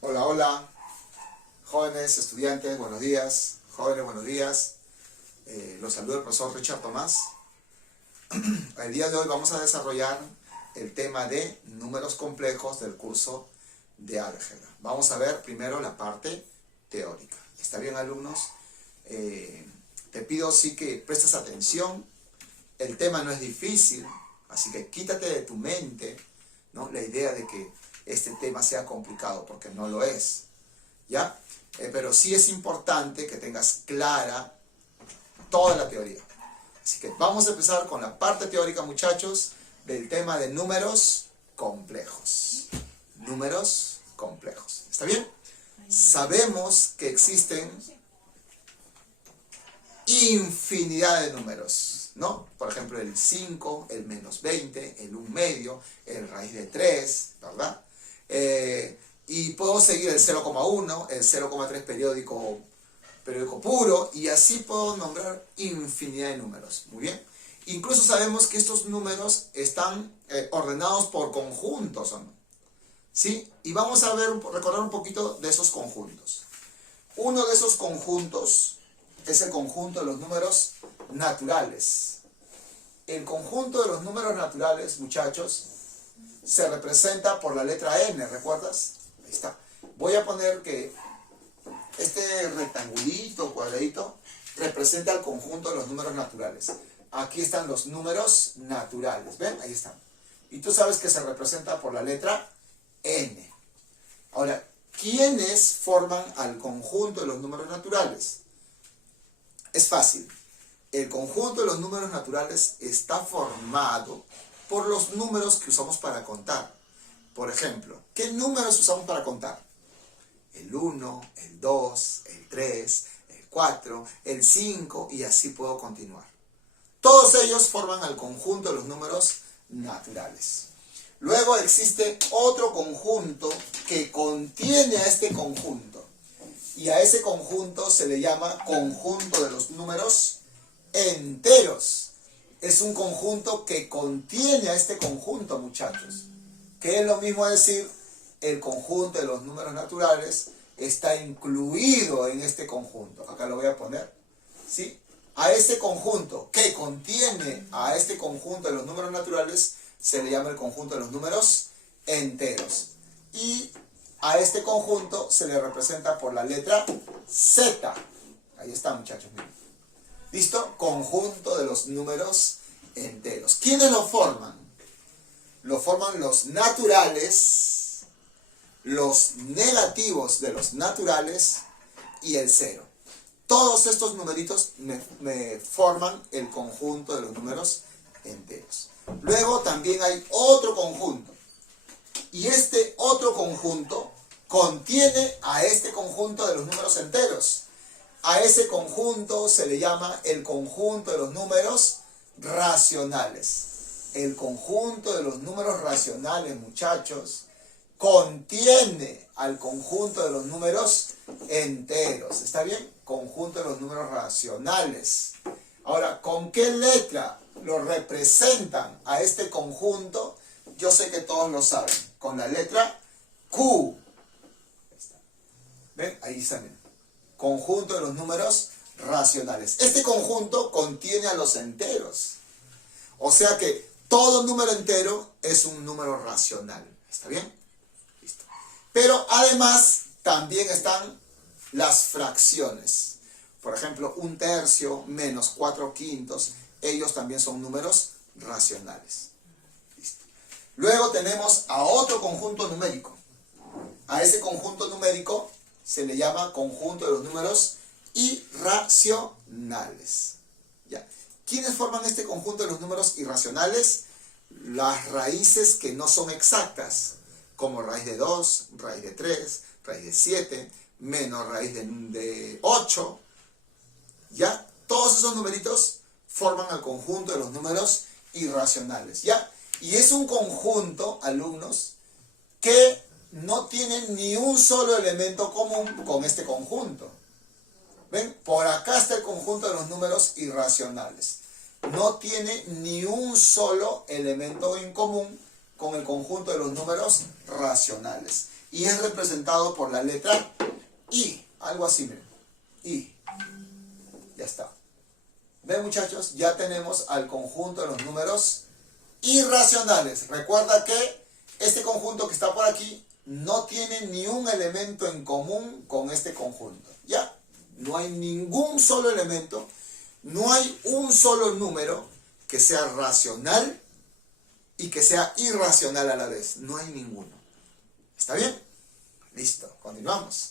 Hola, hola, jóvenes, estudiantes, buenos días, jóvenes, buenos días. Los saluda el profesor Richard Tomás. El día de hoy vamos a desarrollar el tema de números complejos del curso de álgebra. Vamos a ver primero la parte teórica. ¿Está bien, alumnos? Te pido sí que prestes atención. El tema no es difícil, así que quítate de tu mente, ¿no?, la idea de que este tema sea complicado, porque no lo es, ¿ya? Pero sí es importante que tengas clara toda la teoría. Así que vamos a empezar con la parte teórica, muchachos, del tema de números complejos. Números complejos. ¿Está bien? Sabemos que existen infinidad de números, ¿no? Por ejemplo, el 5, el menos 20, el 1 medio, el raíz de 3, ¿verdad? Y puedo seguir el 0,1, el 0,3 periódico puro, y así puedo nombrar infinidad de números. Muy bien. Incluso sabemos que estos números están ordenados por conjuntos, ¿o no? ¿Sí? Y vamos a recordar un poquito de esos conjuntos. Uno de esos conjuntos es el conjunto de los números naturales. El conjunto de los números naturales, muchachos, se representa por la letra n, ¿recuerdas? Ahí está. Voy a poner que este rectangulito, cuadradito, representa el conjunto de los números naturales. Aquí están los números naturales, ¿ven? Ahí están. Y tú sabes que se representa por la letra n. Ahora, ¿quiénes forman al conjunto de los números naturales? Es fácil. El conjunto de los números naturales está formado por los números que usamos para contar. Por ejemplo, ¿qué números usamos para contar? El 1, el 2, el 3, el 4, el 5, y así puedo continuar. Todos ellos forman el conjunto de los números naturales. Luego existe otro conjunto que contiene a este conjunto. Y a ese conjunto se le llama conjunto de los números enteros. Es un conjunto que contiene a este conjunto, muchachos. Que es lo mismo decir, el conjunto de los números naturales está incluido en este conjunto. Acá lo voy a poner, ¿sí? A ese conjunto que contiene a este conjunto de los números naturales se le llama el conjunto de los números enteros. Y a este conjunto se le representa por la letra Z. Ahí está, muchachos. ¿Listo? Conjunto de los números enteros. ¿Quiénes lo forman? Lo forman los naturales, los negativos de los naturales y el 0. Todos estos numeritos me forman el conjunto de los números enteros. Luego también hay otro conjunto. Y este otro conjunto contiene a este conjunto de los números enteros. A ese conjunto se le llama el conjunto de los números racionales. El conjunto de los números racionales, muchachos, contiene al conjunto de los números enteros. ¿Está bien? Conjunto de los números racionales. Ahora, ¿con qué letra lo representan a este conjunto? Yo sé que todos lo saben. Con la letra Q. ¿Ven? Ahí está. Conjunto de los números racionales. Este conjunto contiene a los enteros. O sea que todo número entero es un número racional. ¿Está bien? Listo. Pero además también están las fracciones. Por ejemplo, 1/3 menos 4/5. Ellos también son números racionales. Listo. Luego tenemos a otro conjunto numérico. A ese conjunto numérico se le llama conjunto de los números irracionales. ¿Ya? ¿Quiénes forman este conjunto de los números irracionales? Las raíces que no son exactas, como raíz de 2, raíz de 3, raíz de 7, menos raíz de 8. ¿Ya? Todos esos numeritos forman el conjunto de los números irracionales. ¿Ya? Y es un conjunto, alumnos, que no tienen ni un solo elemento común con este conjunto. ¿Ven? Por acá está el conjunto de los números irracionales. No tiene ni un solo elemento en común con el conjunto de los números racionales. y es representado por la letra I, algo así, miren, I, ya está. ¿Ven, muchachos? Ya tenemos al conjunto de los números irracionales. Recuerda que este conjunto que está por aquí no tiene ni un elemento en común con este conjunto. Ya, no hay ningún solo elemento, no hay un solo número que sea racional y que sea irracional a la vez. No hay ninguno. ¿Está bien? Listo, continuamos.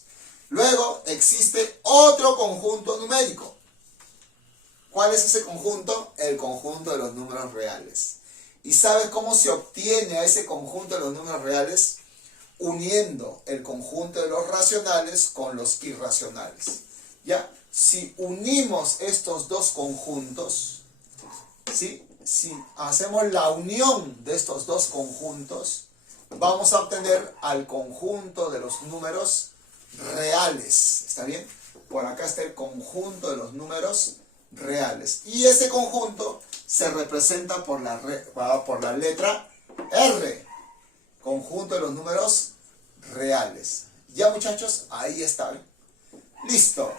Luego existe otro conjunto numérico. ¿Cuál es ese conjunto? El conjunto de los números reales. ¿Y sabes cómo se obtiene a ese conjunto de los números reales? Uniendo el conjunto de los racionales con los irracionales. ¿Ya? Si unimos estos dos conjuntos, ¿sí? Si hacemos la unión de estos dos conjuntos, vamos a obtener al conjunto de los números reales. ¿Está bien? Por acá está el conjunto de los números reales. Y ese conjunto se representa por la letra R. Conjunto de los números reales. Ya, muchachos, ahí está. Listo.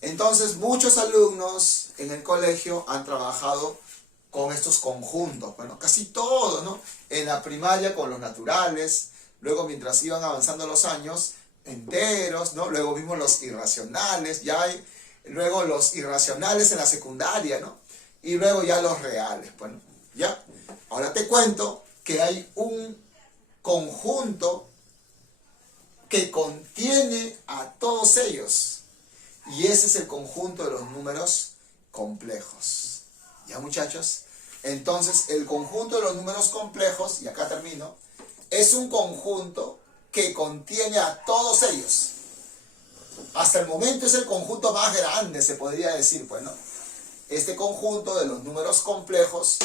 Entonces, muchos alumnos en el colegio han trabajado con estos conjuntos. Bueno, casi todos, ¿no? En la primaria con los naturales, luego mientras iban avanzando los años, enteros, ¿no? Luego vimos los irracionales, ya hay, luego los irracionales en la secundaria, ¿no? Y luego ya los reales, bueno, ¿ya? Ahora te cuento que hay un conjunto que contiene a todos ellos. Y ese es el conjunto de los números complejos. ¿Ya, muchachos? Entonces, el conjunto de los números complejos, y acá termino, es un conjunto que contiene a todos ellos. Hasta el momento es el conjunto más grande, se podría decir, pues, ¿no? Este conjunto de los números complejos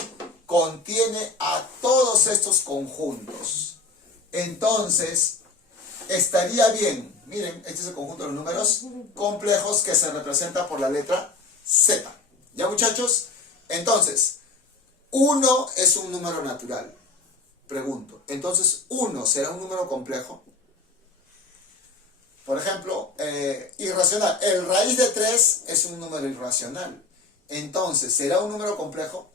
contiene a todos estos conjuntos. Entonces, estaría bien, miren, este es el conjunto de los números complejos que se representa por la letra Z. ¿Ya, muchachos? Entonces, 1 es un número natural. Pregunto, entonces, ¿1 será un número complejo? Por ejemplo, irracional. El raíz de 3 es un número irracional. Entonces, ¿será un número complejo?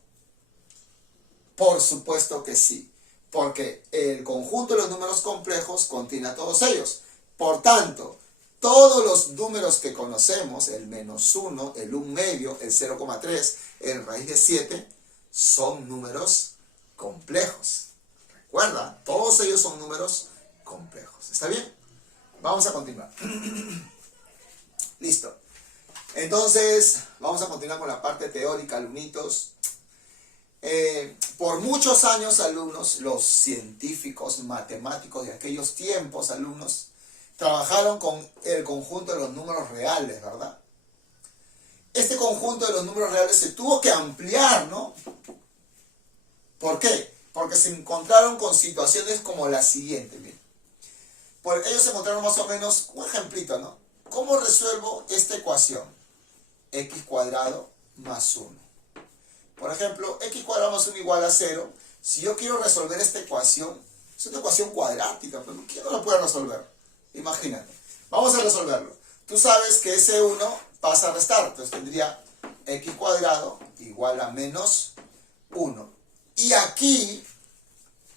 Por supuesto que sí, porque el conjunto de los números complejos contiene a todos ellos. Por tanto, todos los números que conocemos, el -1, el 1/2, el 0,3, el raíz de 7, son números complejos. Recuerda, todos ellos son números complejos. ¿Está bien? Vamos a continuar. Listo. Entonces, vamos a continuar con la parte teórica, alumnitos. Por muchos años, alumnos, los científicos, matemáticos de aquellos tiempos, alumnos, trabajaron con el conjunto de los números reales, ¿verdad? Este conjunto de los números reales se tuvo que ampliar, ¿no? ¿Por qué? Porque se encontraron con situaciones como la siguiente, miren. Ellos se encontraron más o menos un ejemplito, ¿no? ¿Cómo resuelvo esta ecuación? X cuadrado más 1. Por ejemplo, x cuadrado más 1 igual a 0. Si yo quiero resolver esta ecuación, es una ecuación cuadrática, pero ¿quién no la puede resolver? Imagínate. Vamos a resolverlo. Tú sabes que ese 1 pasa a restar, entonces tendría x cuadrado igual a menos 1. Y aquí,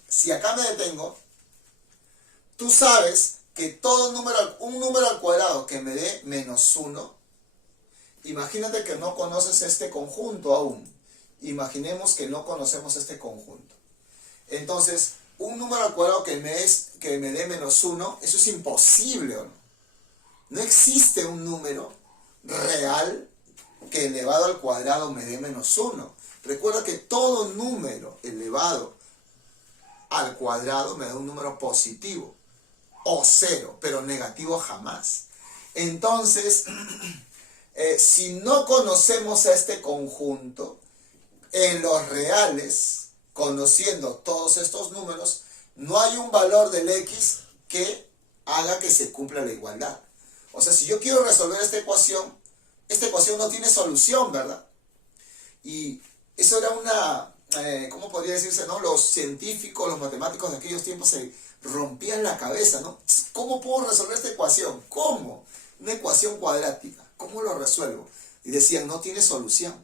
si acá me detengo, tú sabes que un número al cuadrado que me dé menos 1, imagínate que no conoces este conjunto aún. Imaginemos que no conocemos este conjunto. Entonces, un número al cuadrado que me dé menos 1, eso es imposible, ¿o no? No existe un número real que elevado al cuadrado me dé menos 1. Recuerda que todo número elevado al cuadrado me da un número positivo o 0, pero negativo jamás. Entonces, si no conocemos a este conjunto, en los reales, conociendo todos estos números, no hay un valor del x que haga que se cumpla la igualdad. O sea, si yo quiero resolver esta ecuación no tiene solución, ¿verdad? Y eso era ¿cómo podría decirse, no? Los científicos, los matemáticos de aquellos tiempos se rompían la cabeza, ¿no? ¿Cómo puedo resolver esta ecuación? ¿Cómo? Una ecuación cuadrática. ¿Cómo lo resuelvo? Y decían, no tiene solución,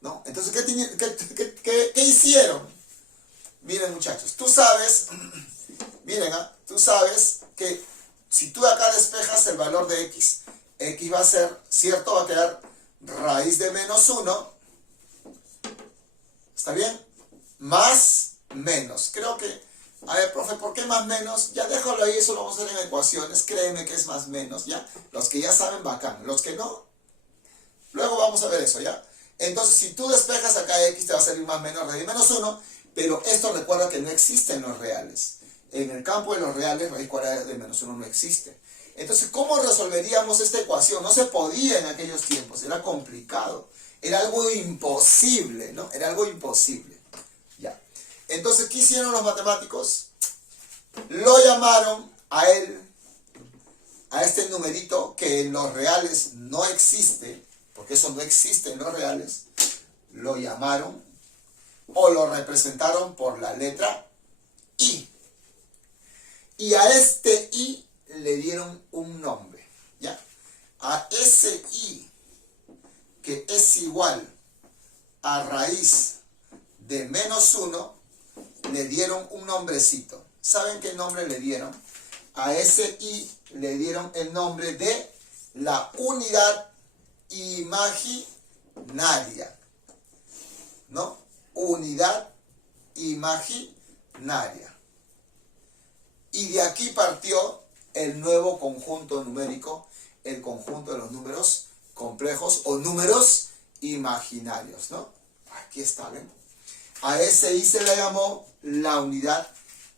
¿no? Entonces, ¿qué hicieron? Miren, muchachos, tú sabes, miren, tú sabes que si tú acá despejas el valor de x va a ser, ¿cierto? Va a quedar raíz de menos 1, ¿está bien? Más menos. Creo que, a ver, profe, ¿por qué más menos? Ya déjalo ahí, eso lo vamos a hacer en ecuaciones, créeme que es más menos, ¿ya? Los que ya saben, bacán. Los que no, luego vamos a ver eso, ¿ya? Entonces, si tú despejas acá x, te va a salir más menos raíz de menos 1, pero esto recuerda que no existe en los reales. En el campo de los reales, raíz cuadrada de menos 1 no existe. Entonces, ¿cómo resolveríamos esta ecuación? No se podía en aquellos tiempos, era complicado. Era algo imposible, ¿no? Era algo imposible. Ya. Entonces, ¿qué hicieron los matemáticos? Lo llamaron a él, a este numerito que en los reales no existe, porque eso no existe en los reales, lo llamaron o lo representaron por la letra I. Y a este I le dieron un nombre, ¿ya? A ese I, que es igual a raíz de menos 1, le dieron un nombrecito. ¿Saben qué nombre le dieron? A ese I le dieron el nombre de la unidad imaginaria, ¿no? Unidad imaginaria. Y de aquí partió el nuevo conjunto numérico, el conjunto de los números complejos o números imaginarios, ¿no? Aquí está, ¿ven? A ese I se le llamó la unidad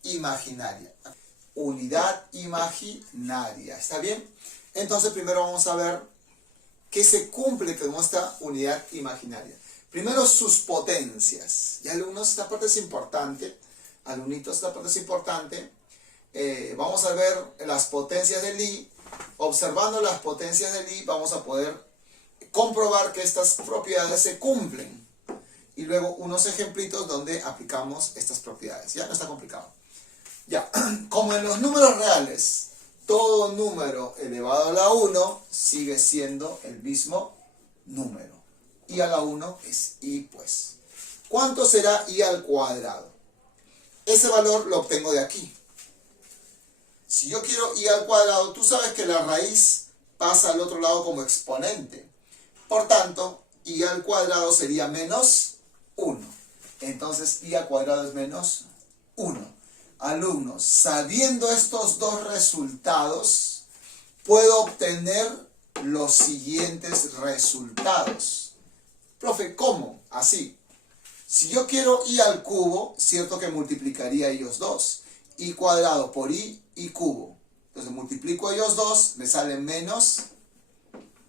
imaginaria. Unidad imaginaria, ¿está bien? Entonces primero vamos a ver qué se cumple con esta unidad imaginaria. Primero sus potencias. Y alumnos, esta parte es importante. Alumnitos, esta parte es importante. Vamos a ver las potencias del I. Observando las potencias del I vamos a poder comprobar que estas propiedades se cumplen. Y luego unos ejemplitos donde aplicamos estas propiedades. Ya no está complicado. Ya, como en los números reales, todo número elevado a la 1 sigue siendo el mismo número. I a la 1 es I, pues. ¿Cuánto será I al cuadrado? Ese valor lo obtengo de aquí. Si yo quiero I al cuadrado, tú sabes que la raíz pasa al otro lado como exponente. Por tanto, I al cuadrado sería menos 1. Entonces, I al cuadrado es menos 1. Alumnos, sabiendo estos dos resultados, puedo obtener los siguientes resultados. Profe, ¿cómo? Así. Si yo quiero I al cubo, cierto que multiplicaría ellos dos. I cuadrado por I cubo. Entonces multiplico ellos dos, me sale menos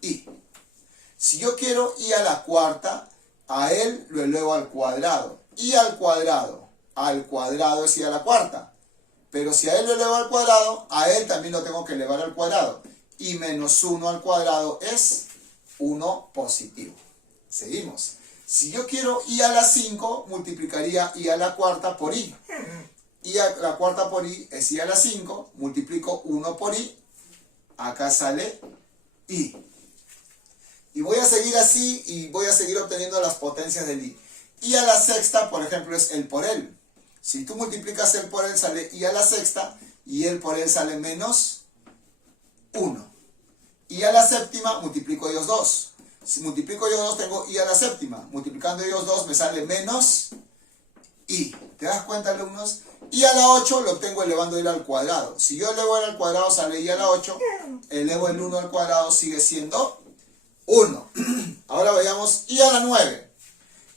I. Si yo quiero I a la cuarta, a él lo elevo al cuadrado. I al cuadrado es I a la cuarta. Pero si a él lo elevo al cuadrado, a él también lo tengo que elevar al cuadrado. Y menos 1 al cuadrado es 1 positivo. Seguimos. Si yo quiero I a la 5, multiplicaría I a la cuarta por I. I a la cuarta por I es I a la 5, multiplico 1 por I, acá sale I. Y voy a seguir así y voy a seguir obteniendo las potencias del I. I a la sexta, por ejemplo, es el por él. Si tú multiplicas el por él, sale I a la sexta y el por él sale menos 1. I a la séptima, multiplico ellos dos. Si multiplico ellos dos, tengo I a la séptima. Multiplicando ellos dos, me sale menos I. ¿Te das cuenta, alumnos? I a la 8 lo obtengo elevando I al cuadrado. Si yo elevo I al cuadrado, sale I a la 8. Elevo el 1 al cuadrado, sigue siendo 1. Ahora veamos I a la 9.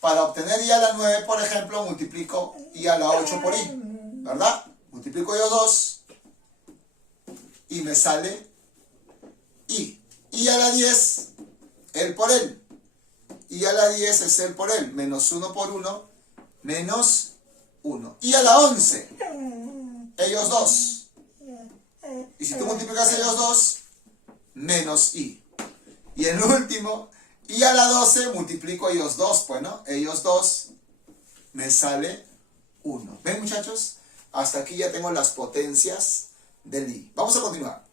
Para obtener I a la 9, por ejemplo, multiplico I a la 8 por I. ¿Verdad? Multiplico ellos dos y me sale I. I a la 10, el por él. I a la 10 es el por él. Menos 1 por 1, menos 1. I a la 11, ellos dos. Y si tú multiplicas ellos dos, menos I. Y el último, I a la 12, multiplico ellos dos, pues, ¿no? Ellos dos me sale 1. ¿Ven, muchachos? Hasta aquí ya tengo las potencias del i. Vamos a continuar.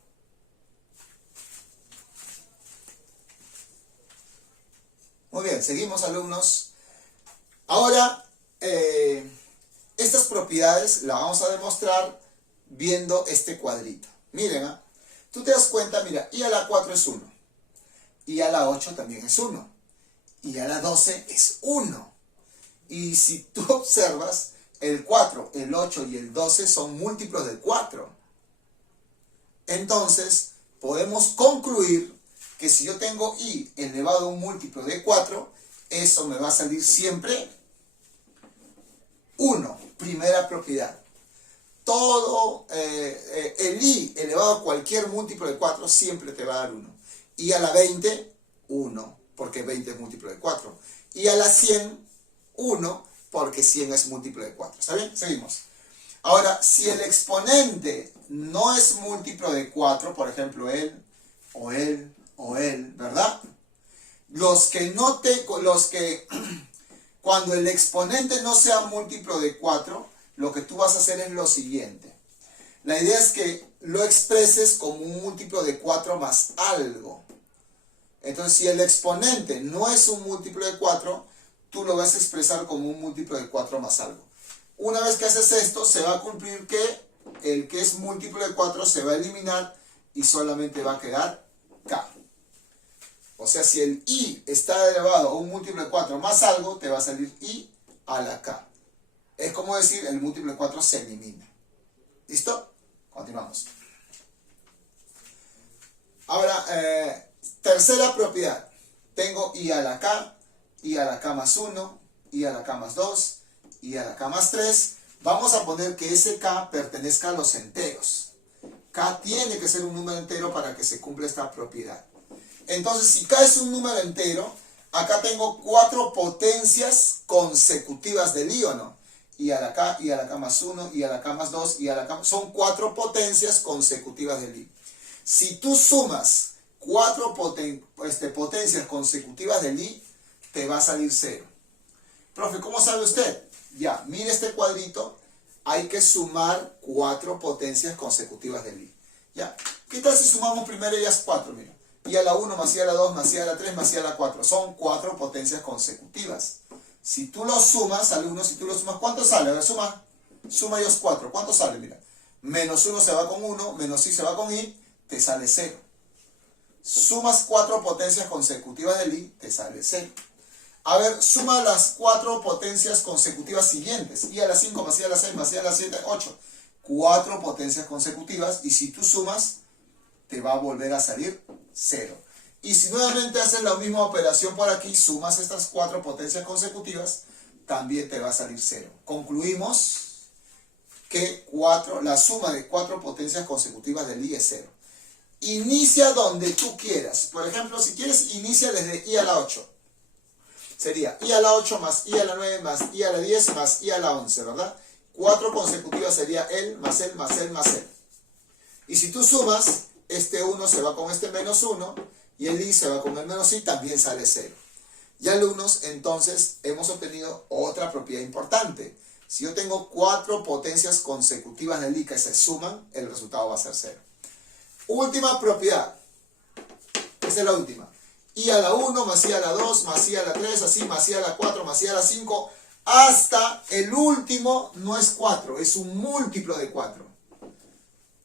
Muy bien, seguimos, alumnos. Ahora, estas propiedades las vamos a demostrar viendo este cuadrito. Miren, ¿eh? Tú te das cuenta, mira, i a la 4 es 1. I a la 8 también es 1. I a la 12 es 1. Y si tú observas, el 4, el 8 y el 12 son múltiplos del 4. Entonces, podemos concluir que si yo tengo i elevado a un múltiplo de 4, eso me va a salir siempre 1. Primera propiedad. Todo el i elevado a cualquier múltiplo de 4 siempre te va a dar 1. I a la 20, 1, porque 20 es múltiplo de 4. I a la 100, 1, porque 100 es múltiplo de 4. ¿Está bien? Seguimos. Ahora, si el exponente no es múltiplo de 4, por ejemplo, él, o él, o él, ¿verdad? Cuando el exponente no sea múltiplo de 4, lo que tú vas a hacer es lo siguiente. La idea es que lo expreses como un múltiplo de 4 más algo. Entonces, si el exponente no es un múltiplo de 4, tú lo vas a expresar como un múltiplo de 4 más algo. Una vez que haces esto, se va a cumplir que el que es múltiplo de 4 se va a eliminar y solamente va a quedar k. O sea, si el i está elevado a un múltiplo de 4 más algo, te va a salir i a la k. Es como decir, el múltiplo de 4 se elimina. ¿Listo? Continuamos. Ahora, tercera propiedad. Tengo i a la k, i a la k más 1, i a la k más 2, i a la k más 3. Vamos a poner que ese k pertenezca a los enteros. K tiene que ser un número entero para que se cumpla esta propiedad. Entonces, si k es un número entero, acá tengo 4 potencias consecutivas del i, ¿o no? I a la k más 1, i a la k más 2, i a la k... Son 4 potencias consecutivas del i. Si tú sumas 4 potencias consecutivas del i, te va a salir 0. Profe, ¿cómo sabe usted? Ya, mire este cuadrito. Hay que sumar 4 potencias consecutivas del i. Ya, ¿qué tal si sumamos primero ellas 4? Mira, i a la 1 más i a la 2 más i a la 3 más i a la 4. Son 4 potencias consecutivas. Si tú lo sumas, alumnos, si tú lo sumas, ¿cuánto sale? A ver, suma ellos 4. ¿Cuánto sale? Mira, menos 1 se va con 1, menos i se va con i, te sale 0. Sumas 4 potencias consecutivas del i, te sale 0. A ver, suma las 4 potencias consecutivas siguientes. I a la 5 más i a la 6 más i a la 7, 8. 4 potencias consecutivas, y si tú sumas, te va a volver a salir 0. Y si nuevamente haces la misma operación por aquí, sumas estas 4 potencias consecutivas, también te va a salir 0. Concluimos que la suma de 4 potencias consecutivas del i es 0. Inicia donde tú quieras. Por ejemplo, si quieres, inicia desde i a la 8. Sería i a la 8 más i a la 9 más i a la 10 más i a la 11, ¿verdad? 4 consecutivas sería el más el más el más el. Y si tú sumas, este 1 se va con este menos 1 y el i se va con el menos i, también sale 0. Y alumnos, entonces hemos obtenido otra propiedad importante. Si yo tengo 4 potencias consecutivas del i que se suman, el resultado va a ser 0. Última propiedad. Esta es la última. I a la 1 más i a la 2 más i a la 3, así, más i a la 4 más i a la 5, hasta el último no es 4, es un múltiplo de 4.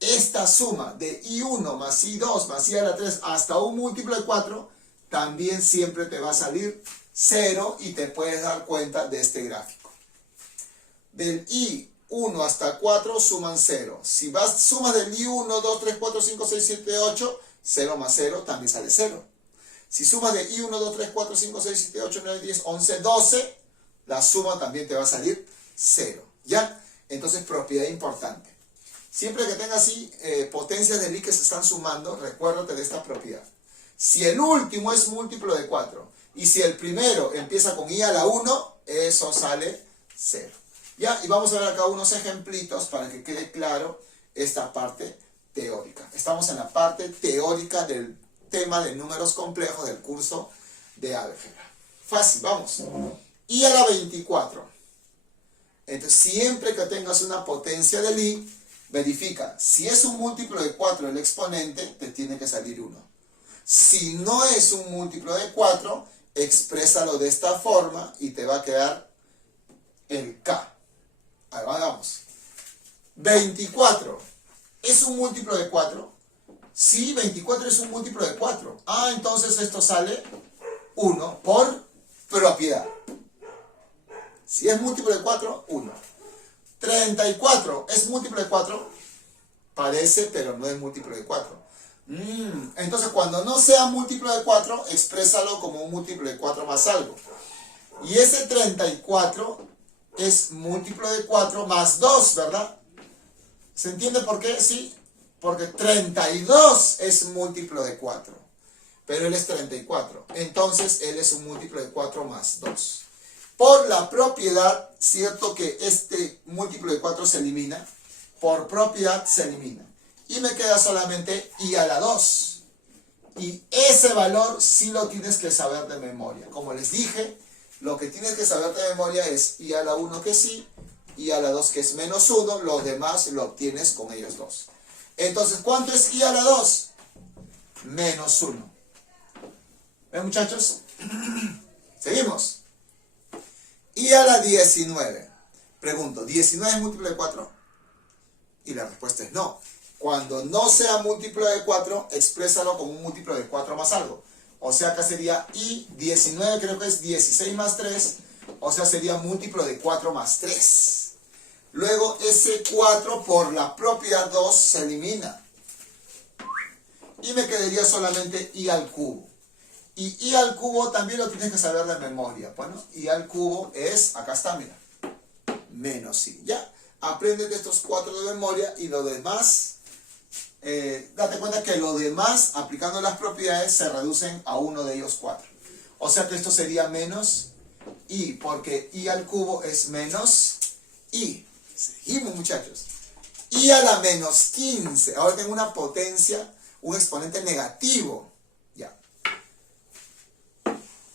Esta suma de i1 más i2 más i a la 3 hasta un múltiplo de 4, también siempre te va a salir 0 y te puedes dar cuenta de este gráfico. Del i1 hasta 4 suman 0. Si sumas del i1, 2, 3, 4, 5, 6, 7, 8, 0 más 0 también sale 0. Si sumas de i1, 2, 3, 4, 5, 6, 7, 8, 9, 10, 11, 12, la suma también te va a salir 0. ¿Ya? Entonces, propiedad importante. Siempre que tengas así potencias del i que se están sumando, recuérdate de esta propiedad. Si el último es múltiplo de 4 y si el primero empieza con i a la 1, eso sale 0. ¿Ya? Y vamos a ver acá unos ejemplitos para que quede claro esta parte teórica. Estamos en la parte teórica del tema de números complejos del curso de álgebra. Fácil, vamos. I a la 24. Entonces, siempre que tengas una potencia del i, verifica. Si es un múltiplo de 4 el exponente, te tiene que salir 1. Si no es un múltiplo de 4, exprésalo de esta forma y te va a quedar el k. Ahí vamos. 24. ¿Es un múltiplo de 4? Sí, 24 es un múltiplo de 4. Ah, entonces esto sale 1 por propiedad. Si es múltiplo de 4, 1. 34 es múltiplo de 4. Parece, pero no es múltiplo de 4. Entonces, cuando no sea múltiplo de 4, exprésalo como un múltiplo de 4 más algo. Y ese 34 es múltiplo de 4 más 2, ¿verdad? ¿Se entiende por qué? Sí, porque 32 es múltiplo de 4. Pero él es 34. Entonces, él es un múltiplo de 4 más 2. Por la propiedad, cierto que este múltiplo de 4 se elimina. Por propiedad se elimina. Y me queda solamente i a la 2. Y ese valor sí lo tienes que saber de memoria. Como les dije, lo que tienes que saber de memoria es i a la 1 que sí, i a la 2 que es menos 1, los demás lo obtienes con ellos dos. Entonces, ¿cuánto es i a la 2? Menos 1. ¿Ven, muchachos? Seguimos. I a la 19. Pregunto, ¿19 es múltiplo de 4? Y la respuesta es no. Cuando no sea múltiplo de 4, exprésalo como un múltiplo de 4 más algo. O sea, acá sería i 19, creo que es 16 más 3. O sea, sería múltiplo de 4 más 3. Luego, ese 4 por la propiedad 2 se elimina. Y me quedaría solamente i al cubo. Y i al cubo también lo tienes que saber de memoria. Bueno, i al cubo es, acá está, mira, menos i. Ya, apréndete estos 4 de memoria y lo demás, date cuenta que lo demás, aplicando las propiedades, se reducen a uno de ellos 4. O sea que esto sería menos i, porque i al cubo es menos i. Seguimos, muchachos. I a la menos 15. Ahora tengo una potencia, un exponente negativo. Ya.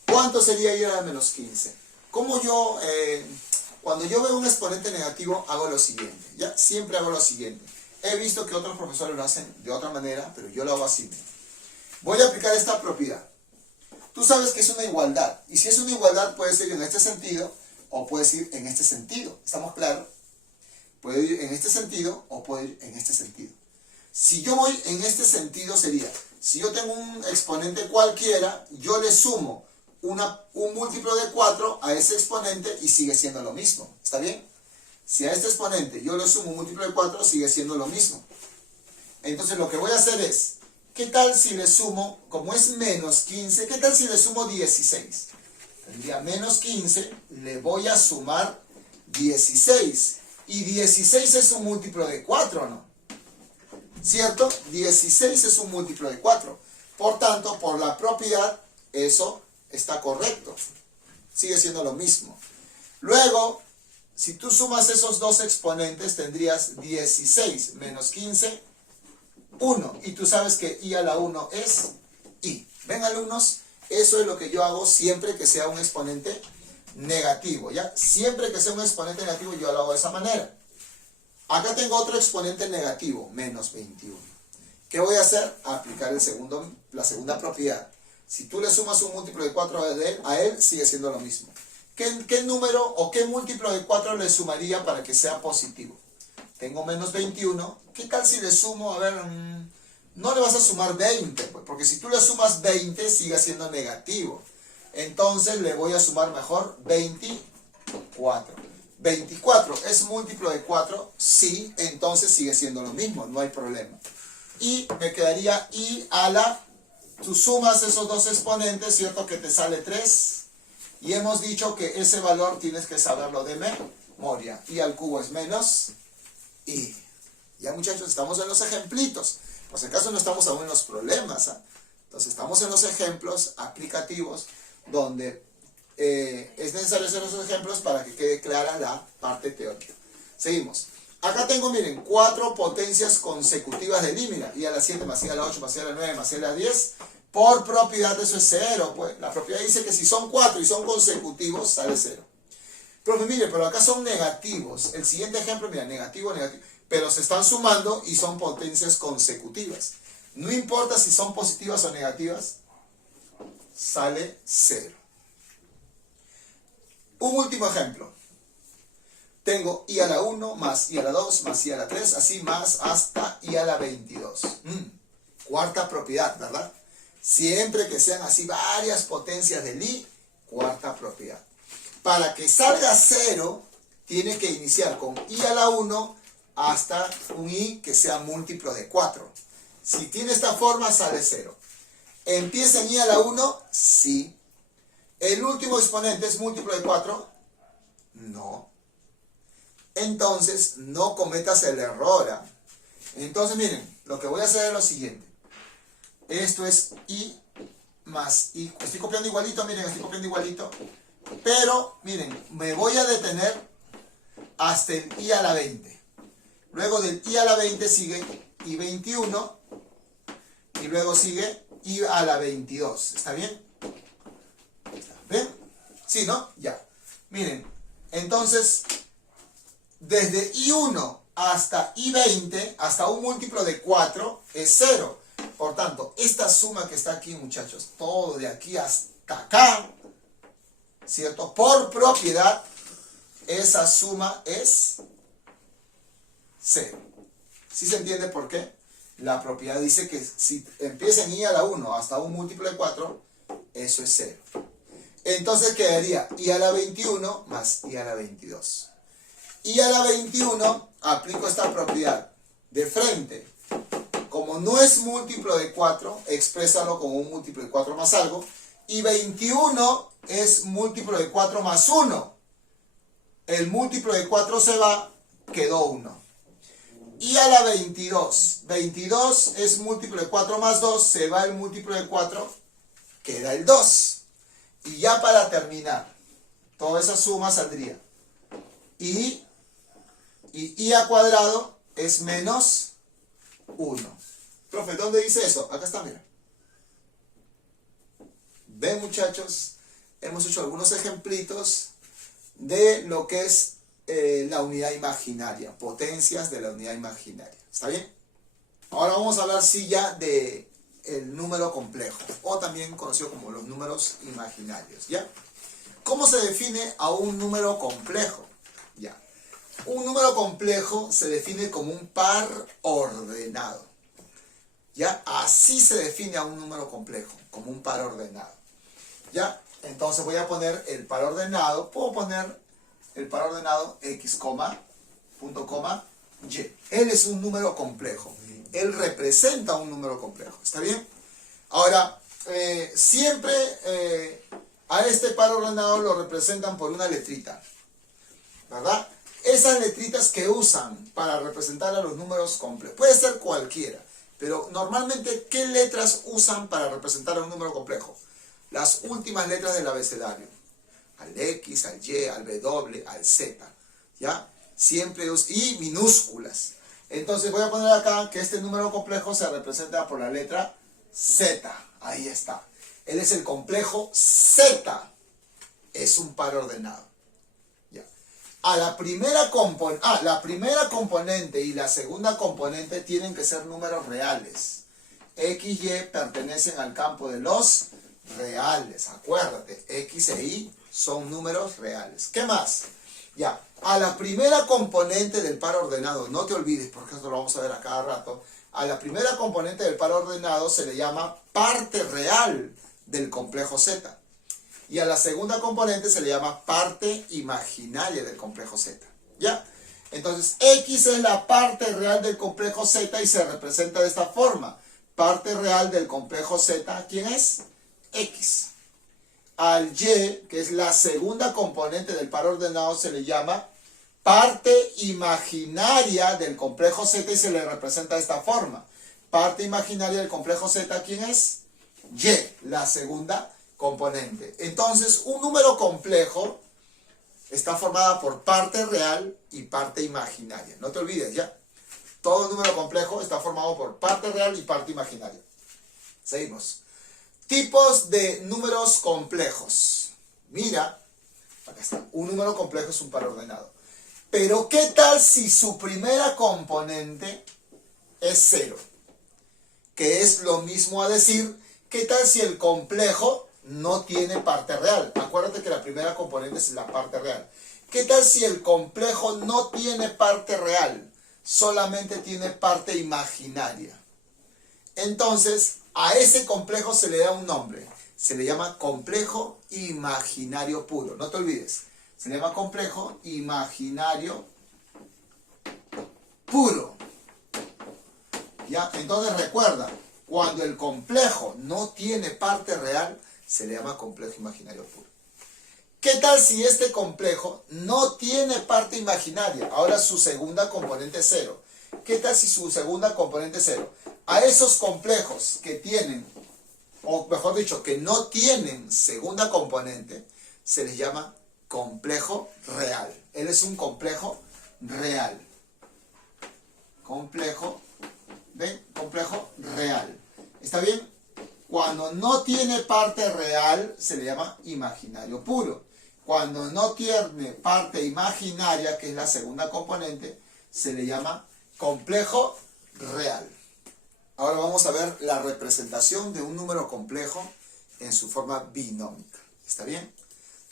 ¿Cuánto sería i a la menos 15? Como yo, cuando yo veo un exponente negativo, hago lo siguiente. ¿Ya? Siempre hago lo siguiente. He visto que otros profesores lo hacen de otra manera, pero yo lo hago así. Voy a aplicar esta propiedad. Tú sabes que es una igualdad. Y si es una igualdad, puede ser en este sentido o puede ir en este sentido. ¿Estamos claros? Puede ir en este sentido o puede ir en este sentido. Si yo voy en este sentido sería, si yo tengo un exponente cualquiera, yo le sumo un múltiplo de 4 a ese exponente y sigue siendo lo mismo. ¿Está bien? Si a este exponente yo le sumo un múltiplo de 4, sigue siendo lo mismo. Entonces lo que voy a hacer es, ¿qué tal si le sumo, como es menos 15, qué tal si le sumo 16? Tendría menos 15, le voy a sumar 16. Y 16 es un múltiplo de 4, ¿no? ¿Cierto? 16 es un múltiplo de 4. Por tanto, por la propiedad, eso está correcto. Sigue siendo lo mismo. Luego, si tú sumas esos dos exponentes, tendrías 16 menos 15, 1. Y tú sabes que i a la 1 es i. ¿Ven, alumnos? Eso es lo que yo hago siempre que sea un exponente negativo, ¿ya? Siempre que sea un exponente negativo yo lo hago de esa manera. Acá tengo otro exponente negativo, menos 21. ¿Qué voy a hacer? Aplicar la segunda propiedad. Si tú le sumas un múltiplo de 4 a él, sigue siendo lo mismo. ¿Qué número o qué múltiplo de 4 le sumaría para que sea positivo? Tengo menos 21. ¿Qué tal si le sumo? A ver, no le vas a sumar 20, pues, porque si tú le sumas 20, sigue siendo negativo. Entonces le voy a sumar mejor 24. 24 es múltiplo de 4, sí, entonces sigue siendo lo mismo, no hay problema. Y me quedaría i a la, tú sumas esos dos exponentes, ¿cierto? Que te sale 3. Y hemos dicho que ese valor tienes que saberlo de memoria. I al cubo es menos i. Ya, muchachos, estamos en los ejemplitos. Por si acaso no estamos aún en los problemas, ¿eh? Entonces estamos en los ejemplos aplicativos, donde es necesario hacer esos ejemplos para que quede clara la parte teórica. Seguimos. Acá tengo, miren, 4 potencias consecutivas de i. Mira, i a la 7 más i a la 8 más i a la 9 más i a la 10. Por propiedad eso es 0. Pues la propiedad dice que si son 4 y son consecutivos, sale 0. Profe, mire, pero acá son negativos. El siguiente ejemplo, mira, negativo, negativo. Pero se están sumando y son potencias consecutivas. No importa si son positivas o negativas, sale 0. Un último ejemplo. Tengo i a la 1 más i a la 2 más i a la 3, así más hasta i a la 22. Cuarta propiedad, ¿verdad? Siempre que sean así varias potencias del i, cuarta propiedad. Para que salga 0, tiene que iniciar con i a la 1 hasta un i que sea múltiplo de 4. Si tiene esta forma, sale 0. ¿Empieza en i a la 1? Sí. ¿El último exponente es múltiplo de 4? No. Entonces, no cometas el error. Entonces, miren, lo que voy a hacer es lo siguiente. Esto es i más i. Estoy copiando igualito, miren, estoy copiando igualito. Pero, miren, me voy a detener hasta el i a la 20. Luego del i a la 20 sigue i 21. Y luego sigue i a la 22. ¿Está bien? ¿Ven? Sí, ¿no? Ya. Miren, entonces, desde i1 hasta i20, hasta un múltiplo de 4, es 0. Por tanto, esta suma que está aquí, muchachos, todo de aquí hasta acá, ¿cierto? Por propiedad, esa suma es 0. ¿Sí se entiende por qué? La propiedad dice que si empieza en i a la 1 hasta un múltiplo de 4, eso es 0. Entonces quedaría i a la 21 más i a la 22. I a la 21, aplico esta propiedad de frente. Como no es múltiplo de 4, exprésalo como un múltiplo de 4 más algo. Y 21 es múltiplo de 4 más 1. El múltiplo de 4 se va, quedó 1. Y a la 22. 22 es múltiplo de 4 más 2, se va el múltiplo de 4, queda el 2. Y ya para terminar, toda esa suma saldría y i a cuadrado es menos 1. Profe, ¿dónde dice eso? Acá está, mira. Ven, muchachos, hemos hecho algunos ejemplitos de lo que es la unidad imaginaria, potencias de la unidad imaginaria. ¿Está bien? Ahora vamos a hablar, sí, ya de el número complejo, o también conocido como los números imaginarios, ¿ya? ¿Cómo se define a un número complejo? Ya. Un número complejo se define como un par ordenado. ¿Ya? Así se define a un número complejo, como un par ordenado. ¿Ya? Entonces voy a poner el par ordenado, puedo poner el par ordenado x, punto, coma, y. Él es un número complejo. Él representa un número complejo. ¿Está bien? Ahora, siempre a este par ordenado lo representan por una letrita. ¿Verdad? Esas letritas que usan para representar a los números complejos. Puede ser cualquiera. Pero normalmente, ¿qué letras usan para representar a un número complejo? Las últimas letras del abecedario. Al X, al Y, al W, al Z. ¿Ya? Siempre usan. Y minúsculas. Entonces voy a poner acá que este número complejo se representa por la letra Z. Ahí está. Él es el complejo Z. Es un par ordenado. ¿Ya? La primera componente y la segunda componente tienen que ser números reales. X y pertenecen al campo de los reales. Acuérdate, X e Y son números reales. ¿Qué más? Ya, a la primera componente del par ordenado, no te olvides, porque esto lo vamos a ver a cada rato, a la primera componente del par ordenado se le llama parte real del complejo Z. Y a la segunda componente se le llama parte imaginaria del complejo Z. ¿Ya? Entonces, X es la parte real del complejo Z y se representa de esta forma. Parte real del complejo Z, ¿quién es? X. Al Y, que es la segunda componente del par ordenado, se le llama parte imaginaria del complejo Z y se le representa de esta forma. Parte imaginaria del complejo Z, ¿quién es? Y, la segunda componente. Entonces, un número complejo está formado por parte real y parte imaginaria. No te olvides, ¿ya? Todo número complejo está formado por parte real y parte imaginaria. Seguimos. Tipos de números complejos. Mira, Acá está. Un número complejo es un par ordenado. Pero ¿qué tal si su primera componente es 0? Que es lo mismo a decir, ¿qué tal si el complejo no tiene parte real? Acuérdate que la primera componente es la parte real. ¿Qué tal si el complejo no tiene parte real? Solamente tiene parte imaginaria. Entonces, a ese complejo se le da un nombre. Se le llama complejo imaginario puro. No te olvides. Se le llama complejo imaginario puro. ¿Ya? Entonces recuerda, cuando el complejo no tiene parte real, se le llama complejo imaginario puro. ¿Qué tal si este complejo no tiene parte imaginaria? Ahora su segunda componente es 0. ¿Qué tal si su segunda componente es 0? A esos complejos que tienen, o mejor dicho, que no tienen segunda componente, se les llama complejo real. Él es un complejo real. ¿Ven? Complejo real. ¿Está bien? Cuando no tiene parte real, se le llama imaginario puro. Cuando no tiene parte imaginaria, que es la segunda componente, se le llama complejo real. Ahora vamos a ver la representación de un número complejo en su forma binómica. ¿Está bien?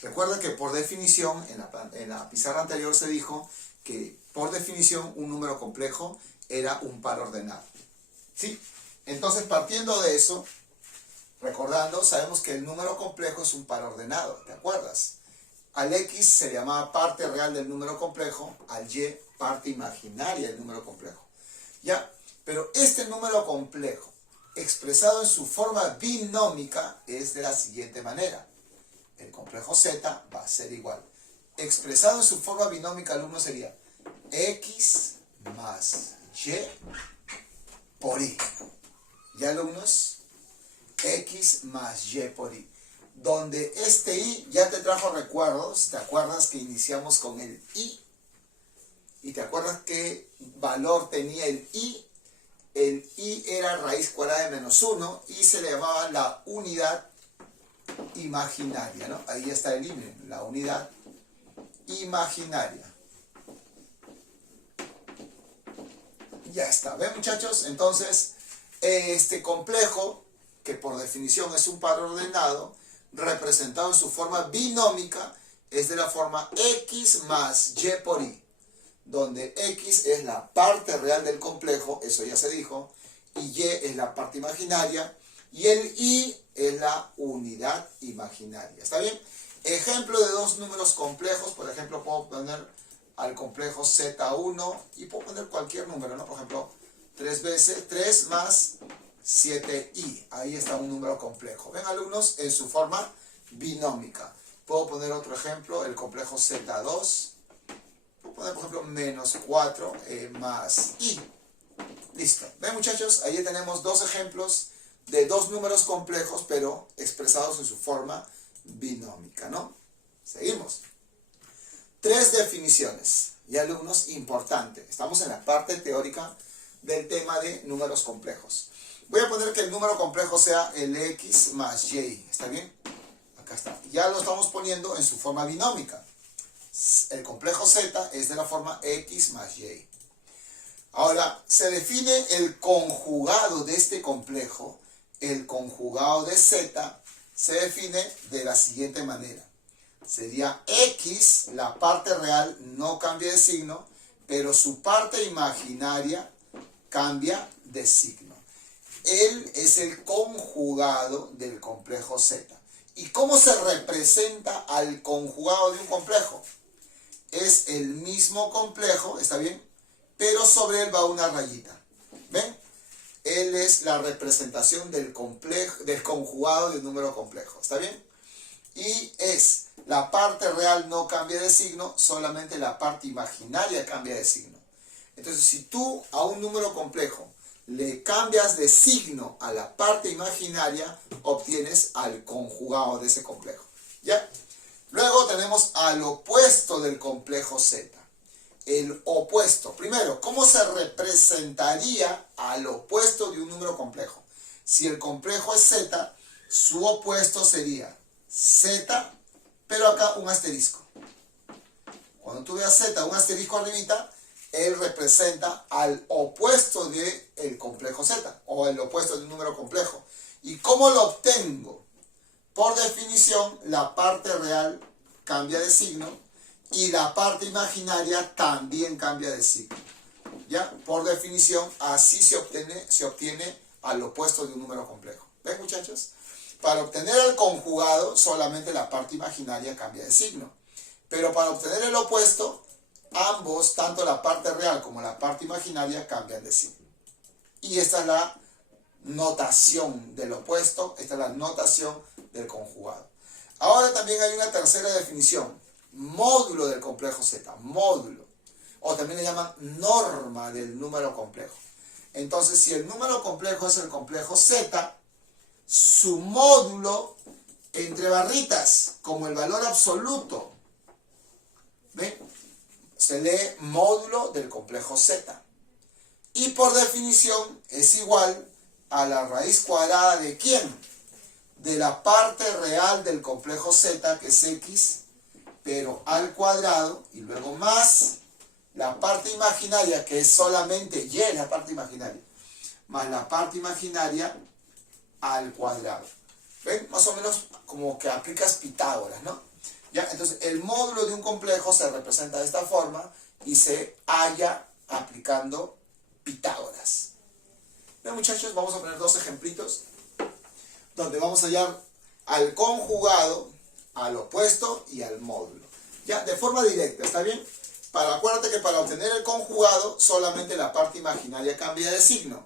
Recuerda que por definición, en la pizarra anterior se dijo que por definición un número complejo era un par ordenado. ¿Sí? Entonces, partiendo de eso, recordando, sabemos que el número complejo es un par ordenado, ¿te acuerdas? Al X se le llamaba parte real del número complejo, al Y parte imaginaria del número complejo. ¿Ya? Pero este número complejo, expresado en su forma binómica, es de la siguiente manera. El complejo Z va a ser igual. Expresado en su forma binómica, alumno, sería X más Y por Y. ¿Ya, alumnos? X más Y por Y. Donde este Y ya te trajo recuerdos. ¿Te acuerdas que iniciamos con el Y? ¿Y te acuerdas qué valor tenía el Y? El Y era raíz cuadrada de menos 1 y se le llamaba la unidad imaginaria, ¿no? Ahí está el I, la unidad imaginaria. Ya está. ¿Ven, muchachos? Entonces, este complejo, que por definición es un par ordenado, representado en su forma binómica, es de la forma X más Y por Y, donde X es la parte real del complejo, eso ya se dijo, y Y es la parte imaginaria, y el Y es la unidad imaginaria. ¿Está bien? Ejemplo de dos números complejos, por ejemplo, puedo poner al complejo Z1 y puedo poner cualquier número, ¿no? Por ejemplo, 3 más 7i. Ahí está un número complejo. ¿Ven, alumnos? En su forma binómica. Puedo poner otro ejemplo, el complejo Z2. Puedo poner, por ejemplo, menos 4 más i. Listo. ¿Ven, muchachos? Ahí tenemos dos ejemplos de dos números complejos, pero expresados en su forma binómica, ¿no? Seguimos. 3 definiciones. Y, alumnos, importante. Estamos en la parte teórica del tema de números complejos. Voy a poner que el número complejo sea el X más Y. ¿Está bien? Acá está. Ya lo estamos poniendo en su forma binómica. El complejo Z es de la forma X más Y. Ahora, se define el conjugado de este complejo. El conjugado de Z se define de la siguiente manera. Sería X, la parte real no cambia de signo, pero su parte imaginaria cambia de signo. Él es el conjugado del complejo Z. ¿Y cómo se representa al conjugado de un complejo? Es el mismo complejo, ¿está bien? Pero sobre él va una rayita. ¿Ven? Él es la representación del conjugado de un número complejo. ¿Está bien? Y es la parte real no cambia de signo, solamente la parte imaginaria cambia de signo. Entonces, si tú a un número complejo le cambias de signo a la parte imaginaria, obtienes al conjugado de ese complejo. ¿Ya? Luego tenemos al opuesto del complejo Z. El opuesto. Primero, ¿cómo se representaría al opuesto de un número complejo? Si el complejo es Z, su opuesto sería Z, pero acá un asterisco. Cuando tú veas z, un asterisco arribita, él representa al opuesto del complejo z, o el opuesto de un número complejo. ¿Y cómo lo obtengo? Por definición, la parte real cambia de signo y la parte imaginaria también cambia de signo. ¿Ya? Por definición, así se obtiene al opuesto de un número complejo. ¿Ven, muchachos? Para obtener el conjugado, solamente la parte imaginaria cambia de signo. Pero para obtener el opuesto, ambos, tanto la parte real como la parte imaginaria, cambian de signo. Y esta es la notación del opuesto, esta es la notación del conjugado. Ahora también hay una tercera definición, módulo del complejo z, módulo, o también le llaman norma del número complejo. Entonces, si el número complejo es el complejo z, su módulo entre barritas, como el valor absoluto, ¿ven? Se lee módulo del complejo z. Y por definición es igual a la raíz cuadrada de ¿quién? De la parte real del complejo z, que es x, pero al cuadrado, y luego más la parte imaginaria, que es solamente y, es la parte imaginaria, más la parte imaginaria al cuadrado. ¿Ven? Más o menos como que aplicas Pitágoras, ¿no? ¿Ya? Entonces, el módulo de un complejo se representa de esta forma y se halla aplicando Pitágoras. Bien, muchachos, vamos a poner dos ejemplitos donde vamos a hallar al conjugado, al opuesto y al módulo. Ya, de forma directa, ¿está bien? Acuérdate que para obtener el conjugado, solamente la parte imaginaria cambia de signo.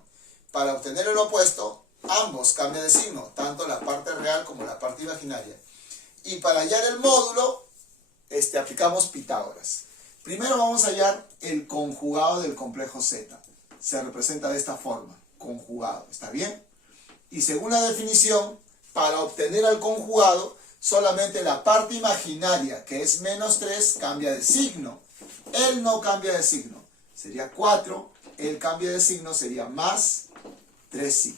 Para obtener el opuesto, ambos cambian de signo, tanto la parte real como la parte imaginaria. Y para hallar el módulo, aplicamos Pitágoras. Primero vamos a hallar el conjugado del complejo z. Se representa de esta forma, conjugado, ¿está bien? Y según la definición, para obtener el conjugado, solamente la parte imaginaria, que es menos 3, cambia de signo. Él no cambia de signo. Sería 4, él cambia de signo, sería más 3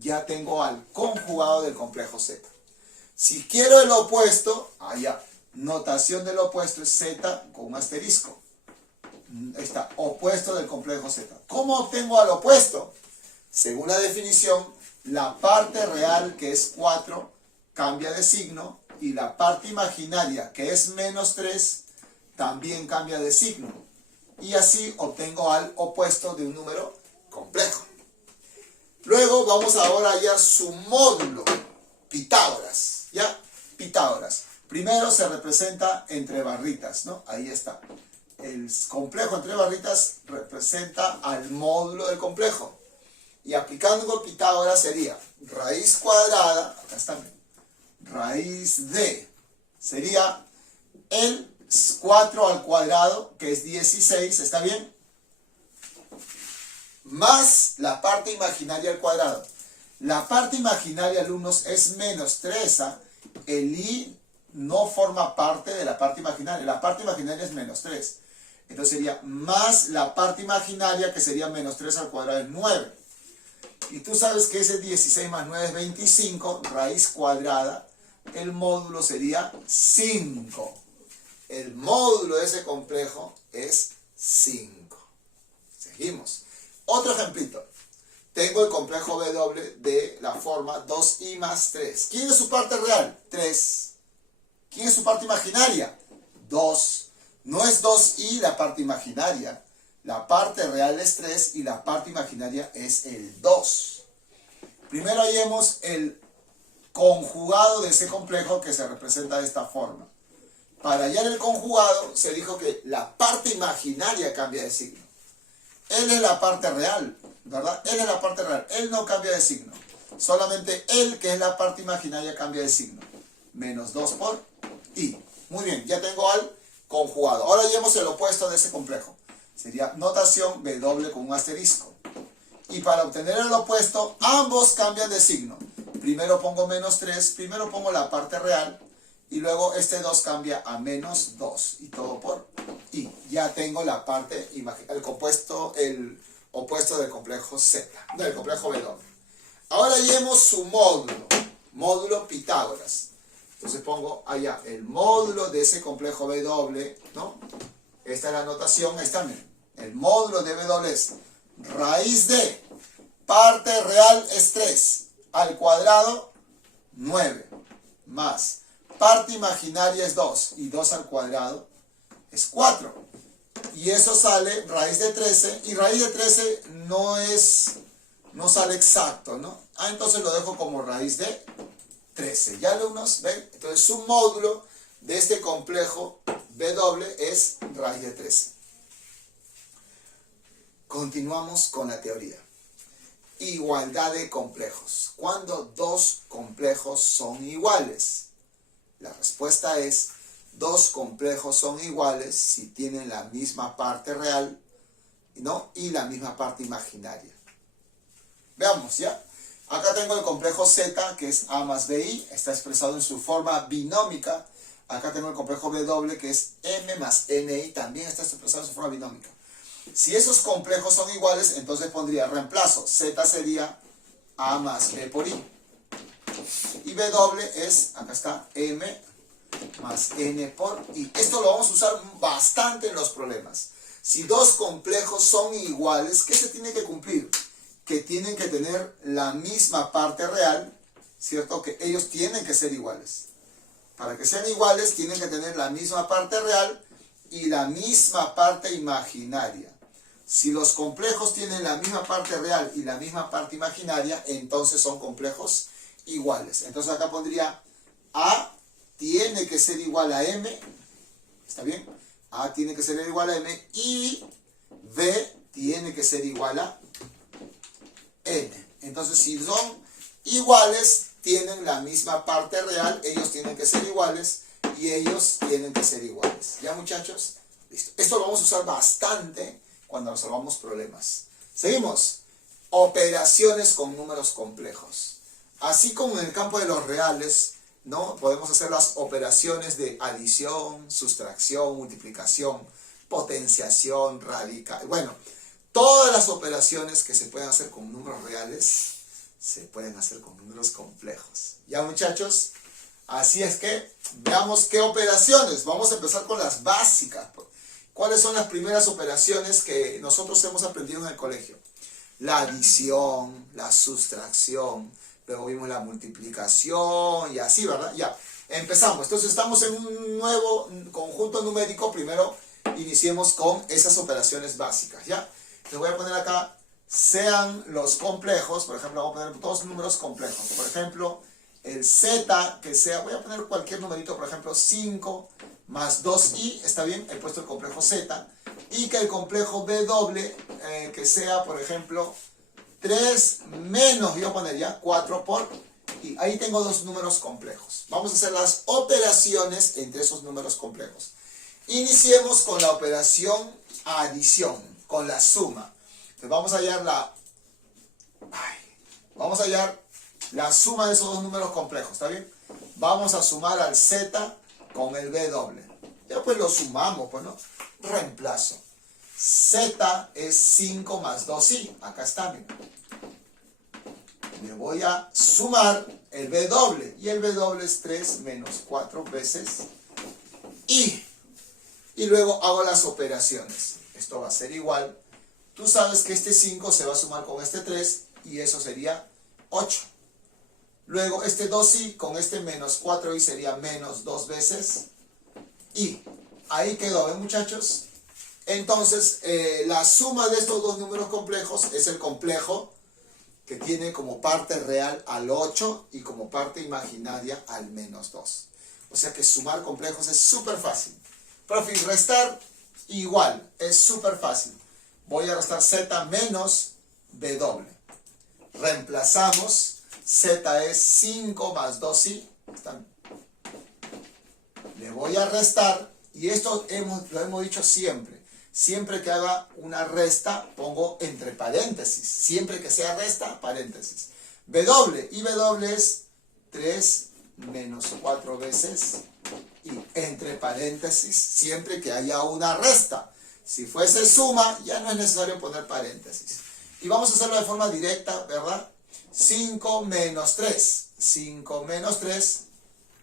Ya tengo al conjugado del complejo z. Si quiero el opuesto, allá, notación del opuesto es z con un asterisco. Está, opuesto del complejo z. ¿Cómo obtengo al opuesto? Según la definición, la parte real, que es 4, cambia de signo, y la parte imaginaria, que es menos 3, también cambia de signo. Y así obtengo al opuesto de un número complejo. Luego vamos ahora a hallar su módulo, Pitágoras, ¿ya? Pitágoras. Primero se representa entre barritas, ¿no? Ahí está. El complejo entre barritas representa al módulo del complejo. Y aplicando Pitágoras sería raíz cuadrada, acá está, raíz de, sería el 4 al cuadrado, que es 16, ¿está bien? Más la parte imaginaria al cuadrado. La parte imaginaria, alumnos, es menos 3. El i no forma parte de la parte imaginaria. La parte imaginaria es menos 3. Entonces sería más la parte imaginaria, que sería menos 3 al cuadrado, es 9. Y tú sabes que ese 16 más 9 es 25, raíz cuadrada. El módulo sería 5. El módulo de ese complejo es 5. Seguimos. Otro ejemplito. Tengo el complejo W de la forma 2i más 3. ¿Quién es su parte real? 3. ¿Quién es su parte imaginaria? 2. No es 2i la parte imaginaria. La parte real es 3 y la parte imaginaria es el 2. Primero hallemos el conjugado de ese complejo, que se representa de esta forma. Para hallar el conjugado se dijo que la parte imaginaria cambia de signo. Él es la parte real, ¿verdad? Él es la parte real. Él no cambia de signo. Solamente él, que es la parte imaginaria, cambia de signo. Menos 2 por i. Muy bien, ya tengo al conjugado. Ahora hallemos el opuesto de ese complejo. Sería notación W con un asterisco. Y para obtener el opuesto, ambos cambian de signo. Primero pongo menos 3, primero pongo la parte real, y luego este 2 cambia a menos 2, y todo por i. Ya tengo la parte, el opuesto del complejo Z, del complejo W. Ahora hallemos su módulo Pitágoras. Entonces pongo allá el módulo de ese complejo W, ¿no? Esta es la notación, ahí está, miren. El módulo de W es raíz de parte real es 3 al cuadrado 9 más parte imaginaria es 2 y 2 al cuadrado es 4. Y eso sale raíz de 13 y raíz de 13 no sale exacto, ¿no? Entonces lo dejo como raíz de 13. ¿Ya, alumnos? ¿Ven? Entonces su módulo de este complejo W es raíz de 13. Continuamos con la teoría. Igualdad de complejos. ¿Cuándo dos complejos son iguales? La respuesta es: dos complejos son iguales si tienen la misma parte real, ¿no? Y la misma parte imaginaria. Veamos, ¿ya? Acá tengo el complejo Z, que es A más BI, está expresado en su forma binómica. Acá tengo el complejo W, que es M más NI, también está expresado en su forma binómica. Si esos complejos son iguales, entonces pondría reemplazo. Z sería A más B por I. Y W es, acá está, M más N por I. Esto lo vamos a usar bastante en los problemas. Si dos complejos son iguales, ¿qué se tiene que cumplir? Que tienen que tener la misma parte real, ¿cierto? Que ellos tienen que ser iguales. Para que sean iguales, tienen que tener la misma parte real y la misma parte imaginaria. Si los complejos tienen la misma parte real y la misma parte imaginaria, entonces son complejos iguales. Entonces acá pondría A tiene que ser igual a M, ¿está bien? A tiene que ser igual a M y B tiene que ser igual a N. Entonces si son iguales, tienen la misma parte real, ellos tienen que ser iguales y ellos tienen que ser iguales. ¿Ya, muchachos? Listo. Esto lo vamos a usar bastante cuando resolvamos problemas. Seguimos. Operaciones con números complejos. Así como en el campo de los reales, ¿no? Podemos hacer las operaciones de adición, sustracción, multiplicación, potenciación, radical. Bueno, todas las operaciones que se pueden hacer con números reales se pueden hacer con números complejos. ¿Ya, muchachos? Así es que veamos qué operaciones. Vamos a empezar con las básicas. ¿Cuáles son las primeras operaciones que nosotros hemos aprendido en el colegio? La adición, la sustracción, luego vimos la multiplicación y así, ¿verdad? Ya, empezamos. Entonces estamos en un nuevo conjunto numérico. Primero iniciemos con esas operaciones básicas, ¿ya? Entonces voy a poner acá, sean los complejos, por ejemplo, voy a poner dos números complejos. Por ejemplo, el Z, que sea, voy a poner cualquier numerito, por ejemplo, 5 más 2i, ¿está bien? He puesto el complejo Z. Y que el complejo W, que sea, por ejemplo, 3 menos, voy a poner ya, 4 por i. Ahí tengo dos números complejos. Vamos a hacer las operaciones entre esos números complejos. Iniciemos con la operación adición, con la suma. Entonces vamos a hallar la suma de esos dos números complejos, ¿está bien? Vamos a sumar al Z con el W. Ya pues lo sumamos, pues, ¿no? Reemplazo. Z es 5 más 2i. Acá está, mira. Le voy a sumar el W. Y el W es 3 menos 4 veces i. Y luego hago las operaciones. Esto va a ser igual. Tú sabes que este 5 se va a sumar con este 3 y eso sería 8. Luego este 2i con este menos 4i sería menos 2 veces i. Ahí quedó, ¿ven, muchachos? Entonces, la suma de estos dos números complejos es el complejo que tiene como parte real al 8 y como parte imaginaria al menos 2. O sea que sumar complejos es súper fácil. Profe, restar igual, es súper fácil. Voy a restar Z menos W. Reemplazamos. Z es 5 más 2i. Le voy a restar. Y esto lo hemos dicho siempre. Siempre que haga una resta, pongo entre paréntesis. Siempre que sea resta, paréntesis. W. Y W es 3 menos 4 veces i. Entre paréntesis, siempre que haya una resta. Si fuese suma, ya no es necesario poner paréntesis. Y vamos a hacerlo de forma directa, ¿verdad? 5 menos 3. 5 menos 3,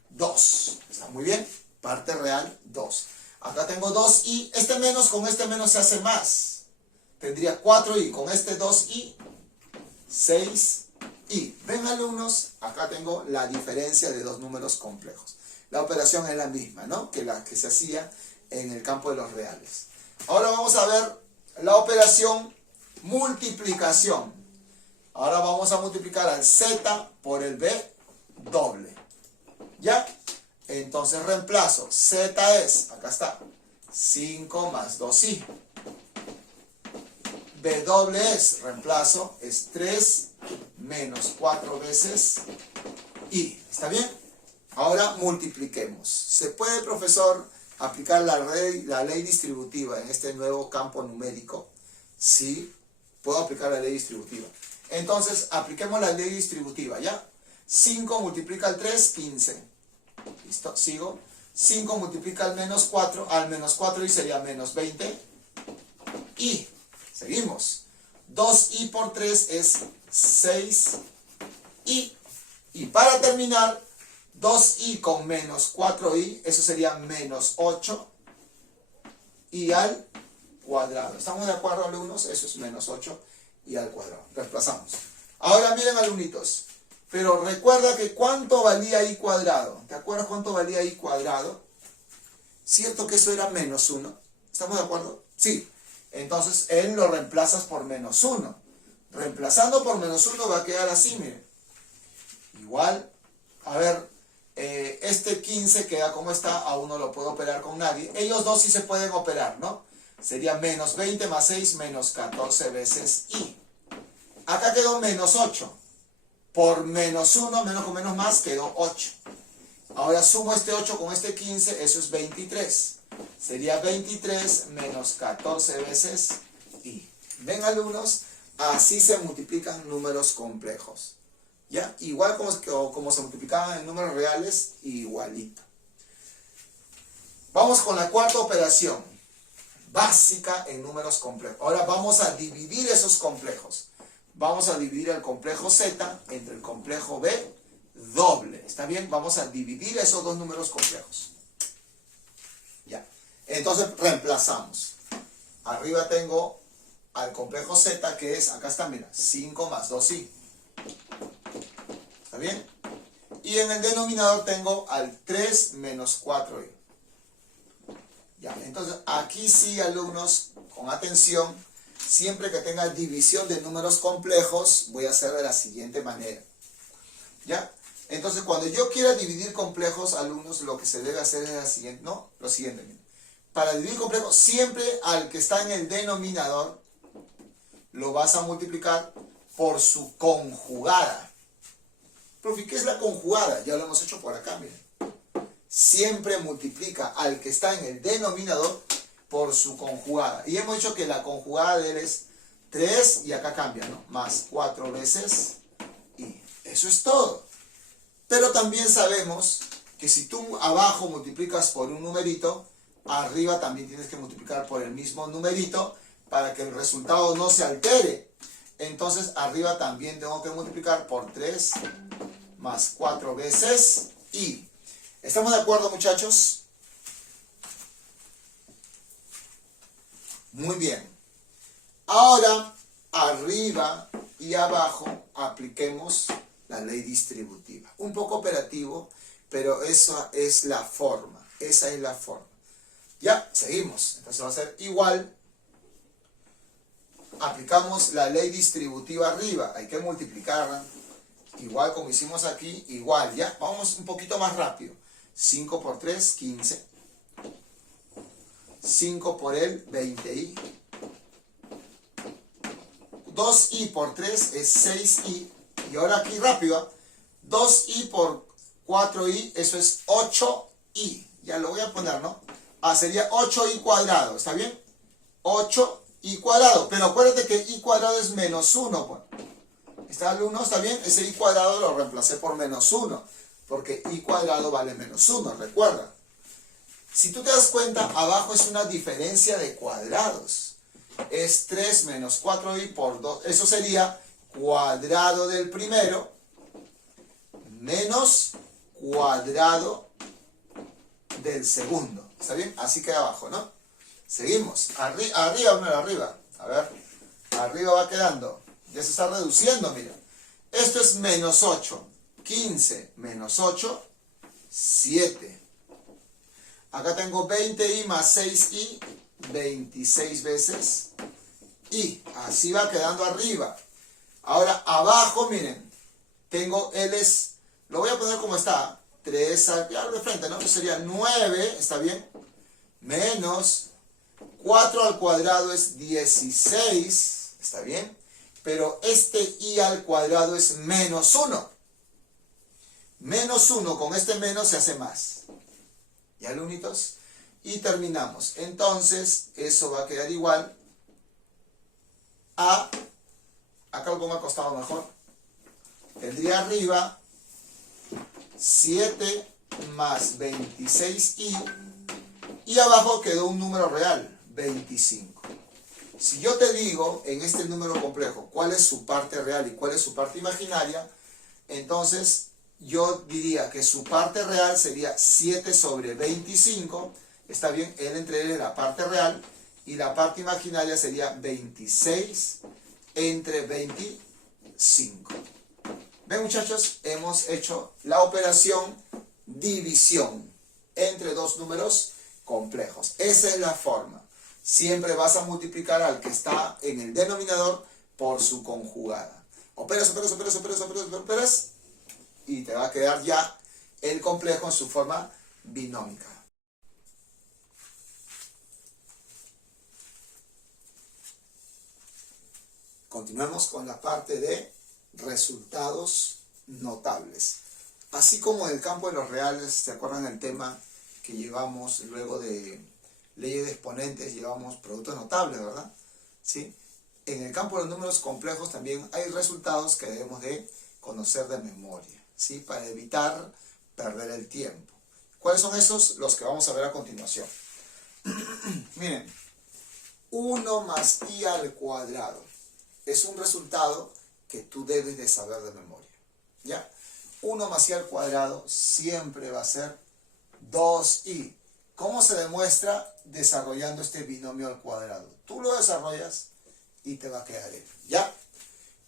2. ¿Está muy bien? Parte real, 2. Acá tengo 2i. Este menos con este menos se hace más. Tendría 4i. Con este 2i, 6i. Ven, alumnos, acá tengo la diferencia de dos números complejos. La operación es la misma, ¿no?, que la que se hacía en el campo de los reales. Ahora vamos a ver la operación multiplicación. Ahora vamos a multiplicar al z por el b doble. ¿Ya? Entonces reemplazo. Z es, acá está, 5 más 2i. B doble es, reemplazo, es 3 menos 4 veces i. ¿Está bien? Ahora multipliquemos. ¿Se puede, profesor, aplicar la ley distributiva en este nuevo campo numérico? Sí, puedo aplicar la ley distributiva. Entonces, apliquemos la ley distributiva, ¿ya? 5 multiplica al 3, 15. ¿Listo? Sigo. 5 multiplica al menos 4 y sería menos 20. Y seguimos. 2i por 3 es 6i. Y para terminar, 2i con menos 4i, eso sería menos 8i al cuadrado. ¿Estamos de acuerdo, alumnos? Eso es menos 8i al cuadrado. Reemplazamos. Ahora miren, alumnitos. Pero recuerda que ¿cuánto valía i cuadrado? ¿Te acuerdas cuánto valía i cuadrado? ¿Cierto que eso era menos 1? ¿Estamos de acuerdo? Sí. Entonces, él lo reemplazas por menos 1. Reemplazando por menos 1 va a quedar así, miren. Igual, a ver, este 15 queda como está, aún no lo puedo operar con nadie. Ellos dos sí se pueden operar, ¿no? Sería menos 20 más 6 menos 14 veces i. Acá quedó menos 8. Por menos 1, menos con menos más, quedó 8. Ahora sumo este 8 con este 15, eso es 23. Sería 23 menos 14 veces i. ¿Ven, alumnos? Así se multiplican números complejos. ¿Ya? Igual como se multiplicaban en números reales, igualito. Vamos con la cuarta operación, básica en números complejos. Ahora vamos a dividir esos complejos. Vamos a dividir el complejo z entre el complejo b doble. ¿Está bien? Vamos a dividir esos dos números complejos. Ya. Entonces reemplazamos. Arriba tengo al complejo z, que es, acá está, mira, 5 más 2i. ¿Está bien? Y en el denominador tengo al 3 menos 4i. Ya, entonces aquí sí, alumnos, con atención, siempre que tenga división de números complejos, voy a hacer de la siguiente manera. ¿Ya? Entonces, cuando yo quiera dividir complejos, alumnos, lo que se debe hacer es lo siguiente. Miren. Para dividir complejos, siempre al que está en el denominador, lo vas a multiplicar por su conjugada. Profe, ¿qué es la conjugada? Ya lo hemos hecho por acá, miren. Siempre multiplica al que está en el denominador por su conjugada. Y hemos dicho que la conjugada de él es 3 y acá cambia, ¿no? Más 4 veces i. Eso es todo. Pero también sabemos que si tú abajo multiplicas por un numerito, arriba también tienes que multiplicar por el mismo numerito para que el resultado no se altere. Entonces arriba también tengo que multiplicar por 3 más 4 veces i. ¿Estamos de acuerdo, muchachos? Muy bien. Ahora, arriba y abajo, apliquemos la ley distributiva. Un poco operativo, pero esa es la forma. Esa es la forma. Ya, seguimos. Entonces va a ser igual. Aplicamos la ley distributiva arriba. Hay que multiplicarla. Igual como hicimos aquí, igual. Ya, vamos un poquito más rápido. 5 por 3, 15. 5 por el 20i. 2i por 3 es 6i. Y ahora aquí rápido. 2i por 4i, eso es 8i. Ya lo voy a poner, ¿no? Sería 8i cuadrado. ¿Está bien? 8i cuadrado. Pero acuérdate que i cuadrado es menos 1. Pues. ¿Está, alumno? ¿Está bien? Ese i cuadrado lo reemplacé por menos 1. Porque i cuadrado vale menos 1. Recuerda. Si tú te das cuenta, abajo es una diferencia de cuadrados. Es 3 menos 4i por 2. Eso sería cuadrado del primero menos cuadrado del segundo. ¿Está bien? Así queda abajo, ¿no? Seguimos. Arriba, primero, arriba. A ver. Arriba va quedando. Ya se está reduciendo, mira. Esto es menos 8. 15 menos 8, 7. Acá tengo 20i más 6i, 26 veces i. Así va quedando arriba. Ahora abajo, miren, tengo lo voy a poner como está, 3 al de frente, ¿no? Esto sería 9, ¿está bien? Menos 4 al cuadrado es 16, ¿está bien? Pero este i al cuadrado es menos 1. Menos 1 con este menos se hace más. ¿Ya, alumnitos? Y terminamos. Entonces, eso va a quedar igual a... Acá lo pongo acostado mejor. Tendría arriba 7 más 26i. Y abajo quedó un número real, 25. Si yo te digo en este número complejo cuál es su parte real y cuál es su parte imaginaria, entonces yo diría que su parte real sería 7 sobre 25. Está bien, él entre él la parte real y la parte imaginaria sería 26 entre 25. ¿Ven, muchachos? Hemos hecho la operación división entre dos números complejos. Esa es la forma. Siempre vas a multiplicar al que está en el denominador por su conjugada. Operas, y te va a quedar ya el complejo en su forma binómica. Continuamos con la parte de resultados notables. Así como en el campo de los reales, ¿se acuerdan del tema que llevamos luego de leyes de exponentes? Llevamos productos notables, ¿verdad? ¿Sí? En el campo de los números complejos también hay resultados que debemos de conocer de memoria, ¿sí? Para evitar perder el tiempo. ¿Cuáles son esos? Los que vamos a ver a continuación. Miren, 1 más i al cuadrado es un resultado que tú debes de saber de memoria, ¿ya? 1 más i al cuadrado siempre va a ser 2i. ¿Cómo se demuestra? Desarrollando este binomio al cuadrado. Tú lo desarrollas y te va a quedar él, ¿ya?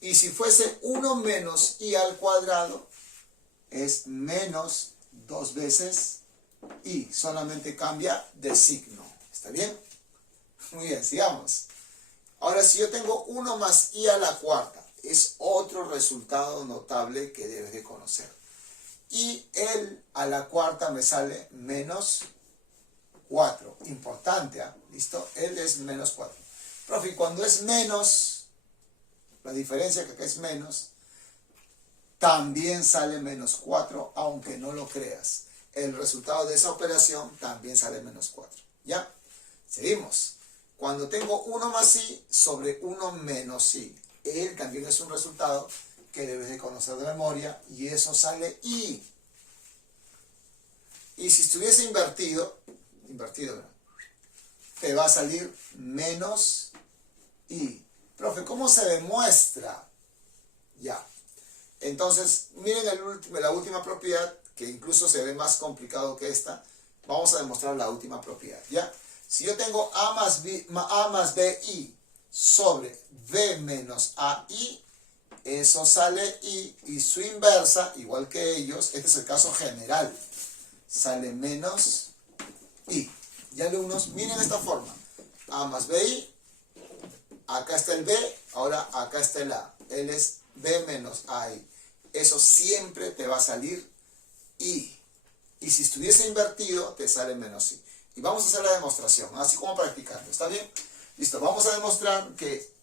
Y si fuese 1 menos i al cuadrado, es menos 2 veces i. Solamente cambia de signo. ¿Está bien? Muy bien, sigamos. Ahora, si yo tengo 1 más i a la cuarta, es otro resultado notable que debes de conocer. Y el a la cuarta me sale menos 4. Importante, ¿eh? ¿Listo? Él es menos 4. Profe, y cuando es menos, la diferencia que acá es menos, también sale menos 4, aunque no lo creas. El resultado de esa operación también sale menos 4. ¿Ya? Seguimos. Cuando tengo 1 más i sobre 1 menos i, él también es un resultado que debes de conocer de memoria, y eso sale i. Y si estuviese invertido, ¿verdad?, te va a salir menos i. Profe, ¿cómo se demuestra? Ya. Entonces, miren la última propiedad, que incluso se ve más complicado que esta. Vamos a demostrar la última propiedad, ¿ya? Si yo tengo a más bi sobre b menos ai, eso sale i, y su inversa, igual que ellos, este es el caso general, sale menos i. Ya, alumnos, miren esta forma. A más bi, acá está el b, ahora acá está el a. Él es b menos ai. Eso siempre te va a salir i. Y si estuviese invertido, te sale menos i. Y vamos a hacer la demostración, así como practicando. ¿Está bien? Listo, vamos a demostrar que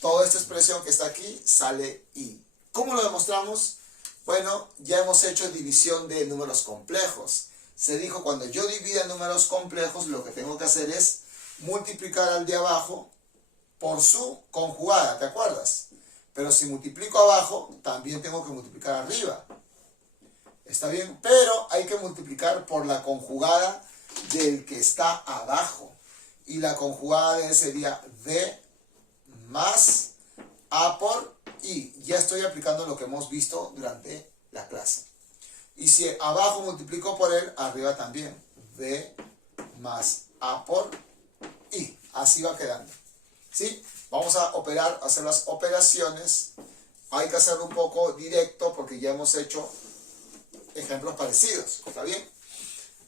toda esta expresión que está aquí sale i. ¿Cómo lo demostramos? Bueno, ya hemos hecho división de números complejos. Se dijo, cuando yo divida números complejos, lo que tengo que hacer es multiplicar al de abajo por su conjugada, ¿te acuerdas? Pero si multiplico abajo, también tengo que multiplicar arriba. ¿Está bien? Pero hay que multiplicar por la conjugada del que está abajo. Y la conjugada de él sería b más a por i. Ya estoy aplicando lo que hemos visto durante la clase. Y si abajo multiplico por él, arriba también. b más A por I. Así va quedando. ¿Sí? Vamos a hacer las operaciones. Hay que hacerlo un poco directo porque ya hemos hecho ejemplos parecidos. ¿Está bien?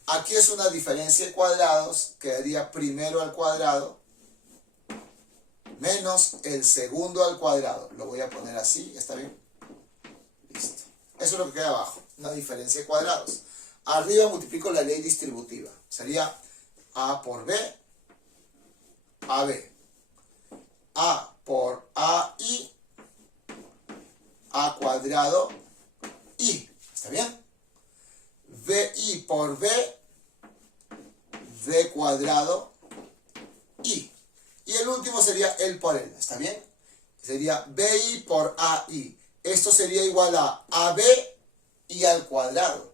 Aquí es una diferencia de cuadrados. Quedaría primero al cuadrado menos el segundo al cuadrado. Lo voy a poner así. ¿Está bien? Listo. Eso es lo que queda abajo. Una diferencia de cuadrados. Arriba multiplico la ley distributiva. Sería A por B, AB. A por AI, A cuadrado, I. ¿Está bien? VI por B, V cuadrado, I. Y el último sería el por L. ¿Está bien? Sería BI por AI. Esto sería igual a AB y al cuadrado.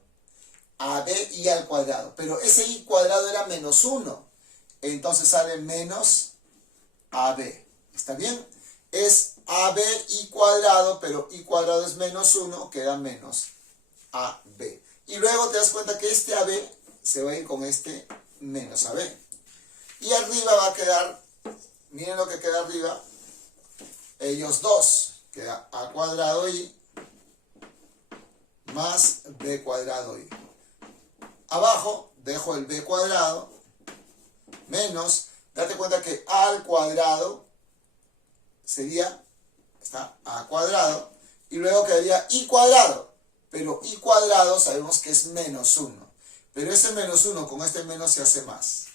AB y al cuadrado. Pero ese I cuadrado era menos 1. Entonces sale menos AB. ¿Está bien? Es AB I cuadrado, pero I cuadrado es menos 1, queda menos AB. Y luego te das cuenta que este AB se va a ir con este menos AB. Y arriba va a quedar, miren lo que queda arriba, ellos dos. Queda A cuadrado I más B cuadrado I. Abajo dejo el B cuadrado menos, date cuenta que A al cuadrado sería, está A cuadrado, y luego quedaría I cuadrado, pero I cuadrado sabemos que es menos 1, pero ese menos 1 con este menos se hace más.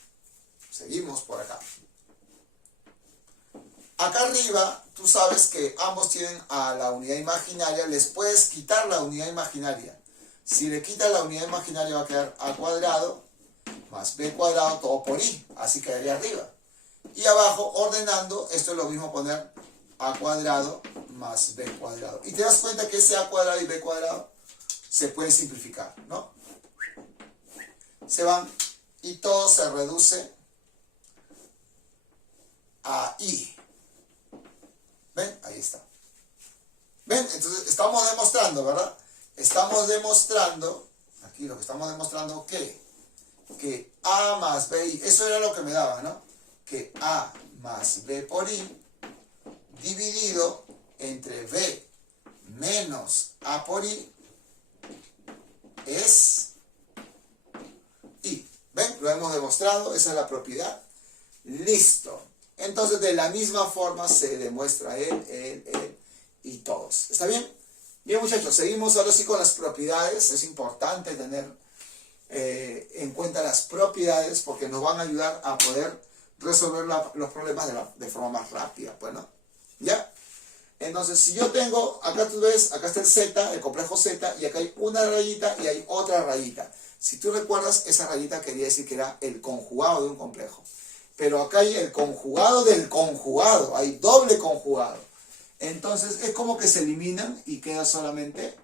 Seguimos por acá. Acá arriba, tú sabes que ambos tienen a la unidad imaginaria, les puedes quitar la unidad imaginaria. Si le quitas la unidad imaginaria va a quedar A cuadrado más B cuadrado, todo por I, así quedaría arriba. Y abajo, ordenando, esto es lo mismo poner A cuadrado más B cuadrado. Y te das cuenta que ese A cuadrado y B cuadrado se puede simplificar, ¿no? Se van y todo se reduce a I. ¿Ven? Ahí está. ¿Ven? Entonces estamos demostrando, ¿verdad? Estamos demostrando, aquí lo que estamos demostrando, que A más B, eso era lo que me daba, ¿no? Que A más B por I dividido entre B menos A por I es I. ¿Ven? Lo hemos demostrado, esa es la propiedad. Listo. Entonces de la misma forma se demuestra él y todos. ¿Está bien? Bien muchachos, seguimos ahora sí con las propiedades. Es importante tener en cuenta las propiedades porque nos van a ayudar a poder resolver los problemas de forma más rápida. Bueno, ¿ya? Entonces, si yo tengo, acá tú ves, acá está el Z, el complejo Z, y acá hay una rayita y hay otra rayita. Si tú recuerdas, esa rayita quería decir que era el conjugado de un complejo. Pero acá hay el conjugado del conjugado, hay doble conjugado. Entonces, es como que se eliminan y queda solamente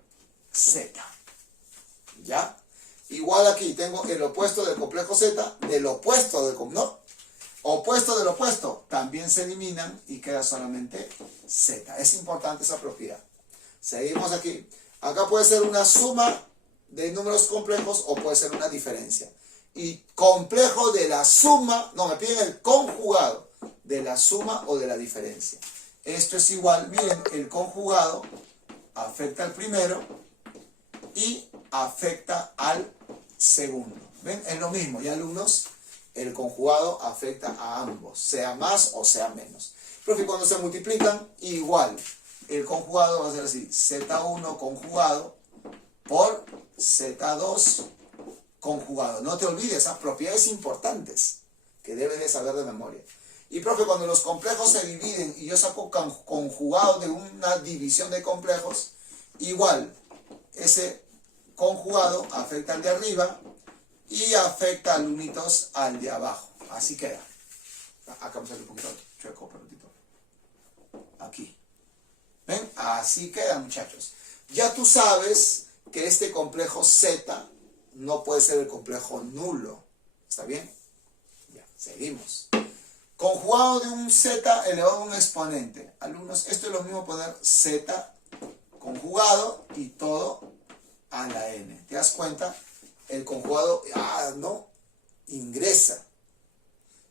Z. ¿Ya? Igual aquí tengo el opuesto del complejo Z, del opuesto del complejo, ¿no? Opuesto del opuesto, también se eliminan y queda solamente Z. Es importante esa propiedad. Seguimos aquí. Acá puede ser una suma de números complejos o puede ser una diferencia. Y complejo de la suma, no, me piden el conjugado de la suma o de la diferencia. Esto es igual, miren, el conjugado afecta al primero y afecta al segundo. ¿Ven? Es lo mismo, ya alumnos, el conjugado afecta a ambos, sea más o sea menos. Profe, cuando se multiplican, igual. El conjugado va a ser así, Z1 conjugado por Z2 conjugado. No te olvides esas propiedades importantes que debes de saber de memoria. Y profe, cuando los complejos se dividen y yo saco conjugado de una división de complejos, igual, ese conjugado afecta al de arriba y afecta al unitos al de abajo. Así queda. Acá vamos a hacer un poquito chueco, pelotito. Aquí. ¿Ven? Así queda, muchachos. Ya tú sabes que este complejo Z no puede ser el complejo nulo. ¿Está bien? Ya, seguimos. Conjugado de un Z elevado a un exponente. Alumnos, esto es lo mismo poner Z conjugado y todo a la N. ¿Te das cuenta? El conjugado, no, ingresa.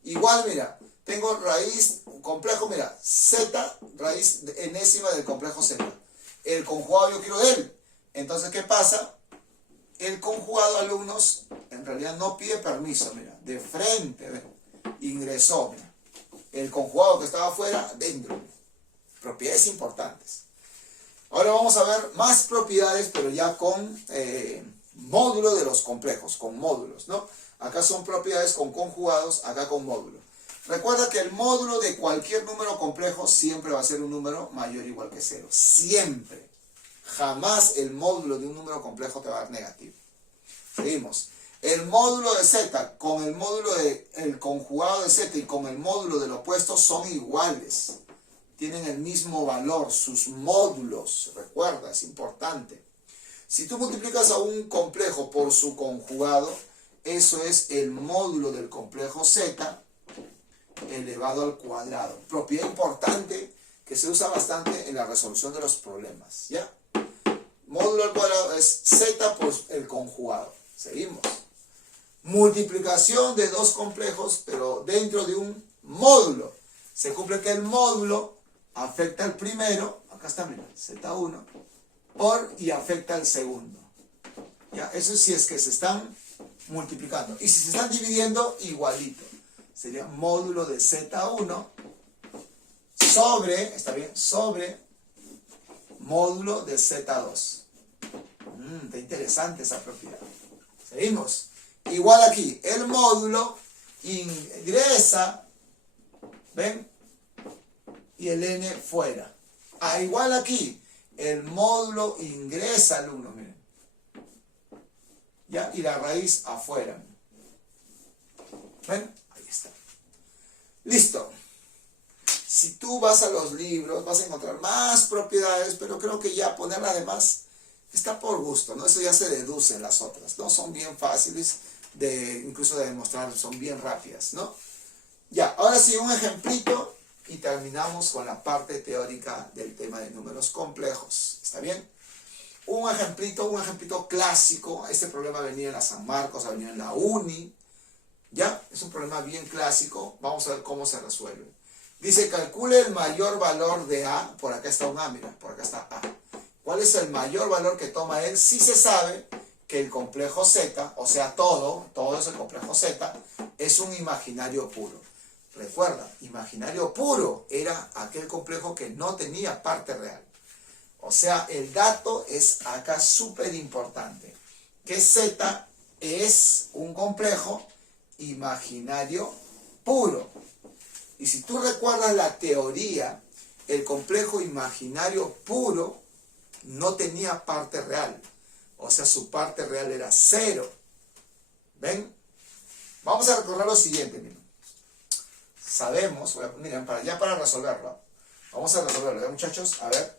Igual, mira, tengo raíz, complejo, mira, z, raíz enésima del complejo z. El conjugado yo quiero de él. Entonces, ¿qué pasa? El conjugado, alumnos, en realidad no pide permiso, mira, de frente, ¿ven? Ingresó, mira. El conjugado que estaba afuera, dentro. Propiedades importantes. Ahora vamos a ver más propiedades, pero ya con módulo de los complejos, con módulos, ¿no? Acá son propiedades con conjugados, acá con módulo. Recuerda que el módulo de cualquier número complejo siempre va a ser un número mayor o igual que 0. Siempre. Jamás el módulo de un número complejo te va a dar negativo. Seguimos. El módulo de z con el módulo del conjugado de z y con el módulo del opuesto son iguales. Tienen el mismo valor, sus módulos. Recuerda, es importante. Si tú multiplicas a un complejo por su conjugado, eso es el módulo del complejo z elevado al cuadrado. Propiedad importante que se usa bastante en la resolución de los problemas. ¿Ya? Módulo al cuadrado es z por el conjugado. Seguimos. Multiplicación de dos complejos, pero dentro de un módulo. Se cumple que el módulo afecta al primero, acá está, mira, z1, y afecta al segundo. ¿Ya? Eso sí es que se están multiplicando. Y si se están dividiendo, igualito. Sería módulo de z1 sobre, está bien, sobre módulo de z2. Está interesante esa propiedad. Seguimos. Igual aquí, el módulo ingresa, ¿ven? Y el n fuera. Igual aquí, el módulo ingresa, alumnos, miren. ¿Ya? Y la raíz afuera. ¿Ven? Ahí está. Listo. Si tú vas a los libros, vas a encontrar más propiedades, pero creo que ya ponerlas de más está por gusto, ¿no? Eso ya se deduce en las otras, ¿no? Son bien fáciles incluso de demostrar, son bien rápidas, ¿no? Ya, ahora sí, un ejemplito y terminamos con la parte teórica del tema de números complejos. ¿Está bien? Un ejemplito clásico. Este problema venía en la San Marcos, ha venido en la Uni. ¿Ya? Es un problema bien clásico. Vamos a ver cómo se resuelve. Dice, calcule el mayor valor de A. Por acá está un A, mira, por acá está A. ¿Cuál es el mayor valor que toma él? Si se sabe que el complejo Z, o sea, todo es el complejo Z, es un imaginario puro. Recuerda, imaginario puro era aquel complejo que no tenía parte real. O sea, el dato es acá súper importante. Que Z es un complejo imaginario puro. Y si tú recuerdas la teoría, el complejo imaginario puro no tenía parte real. O sea, su parte real era 0. ¿Ven? Vamos a recordar lo siguiente, miren. Sabemos, miren, para resolverlo. Vamos a resolverlo, ¿ya, muchachos? A ver.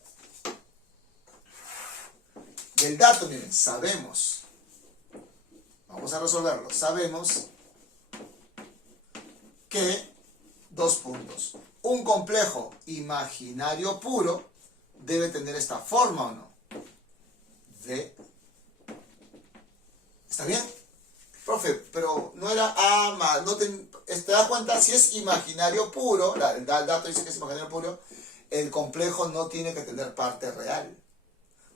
Del dato, miren, sabemos. Vamos a resolverlo. Sabemos que, dos puntos, un complejo imaginario puro debe tener esta forma, ¿o no? De... ¿Está bien? Profe, pero no era A más, no te das cuenta, si es imaginario puro, el dato dice que es imaginario puro, el complejo no tiene que tener parte real.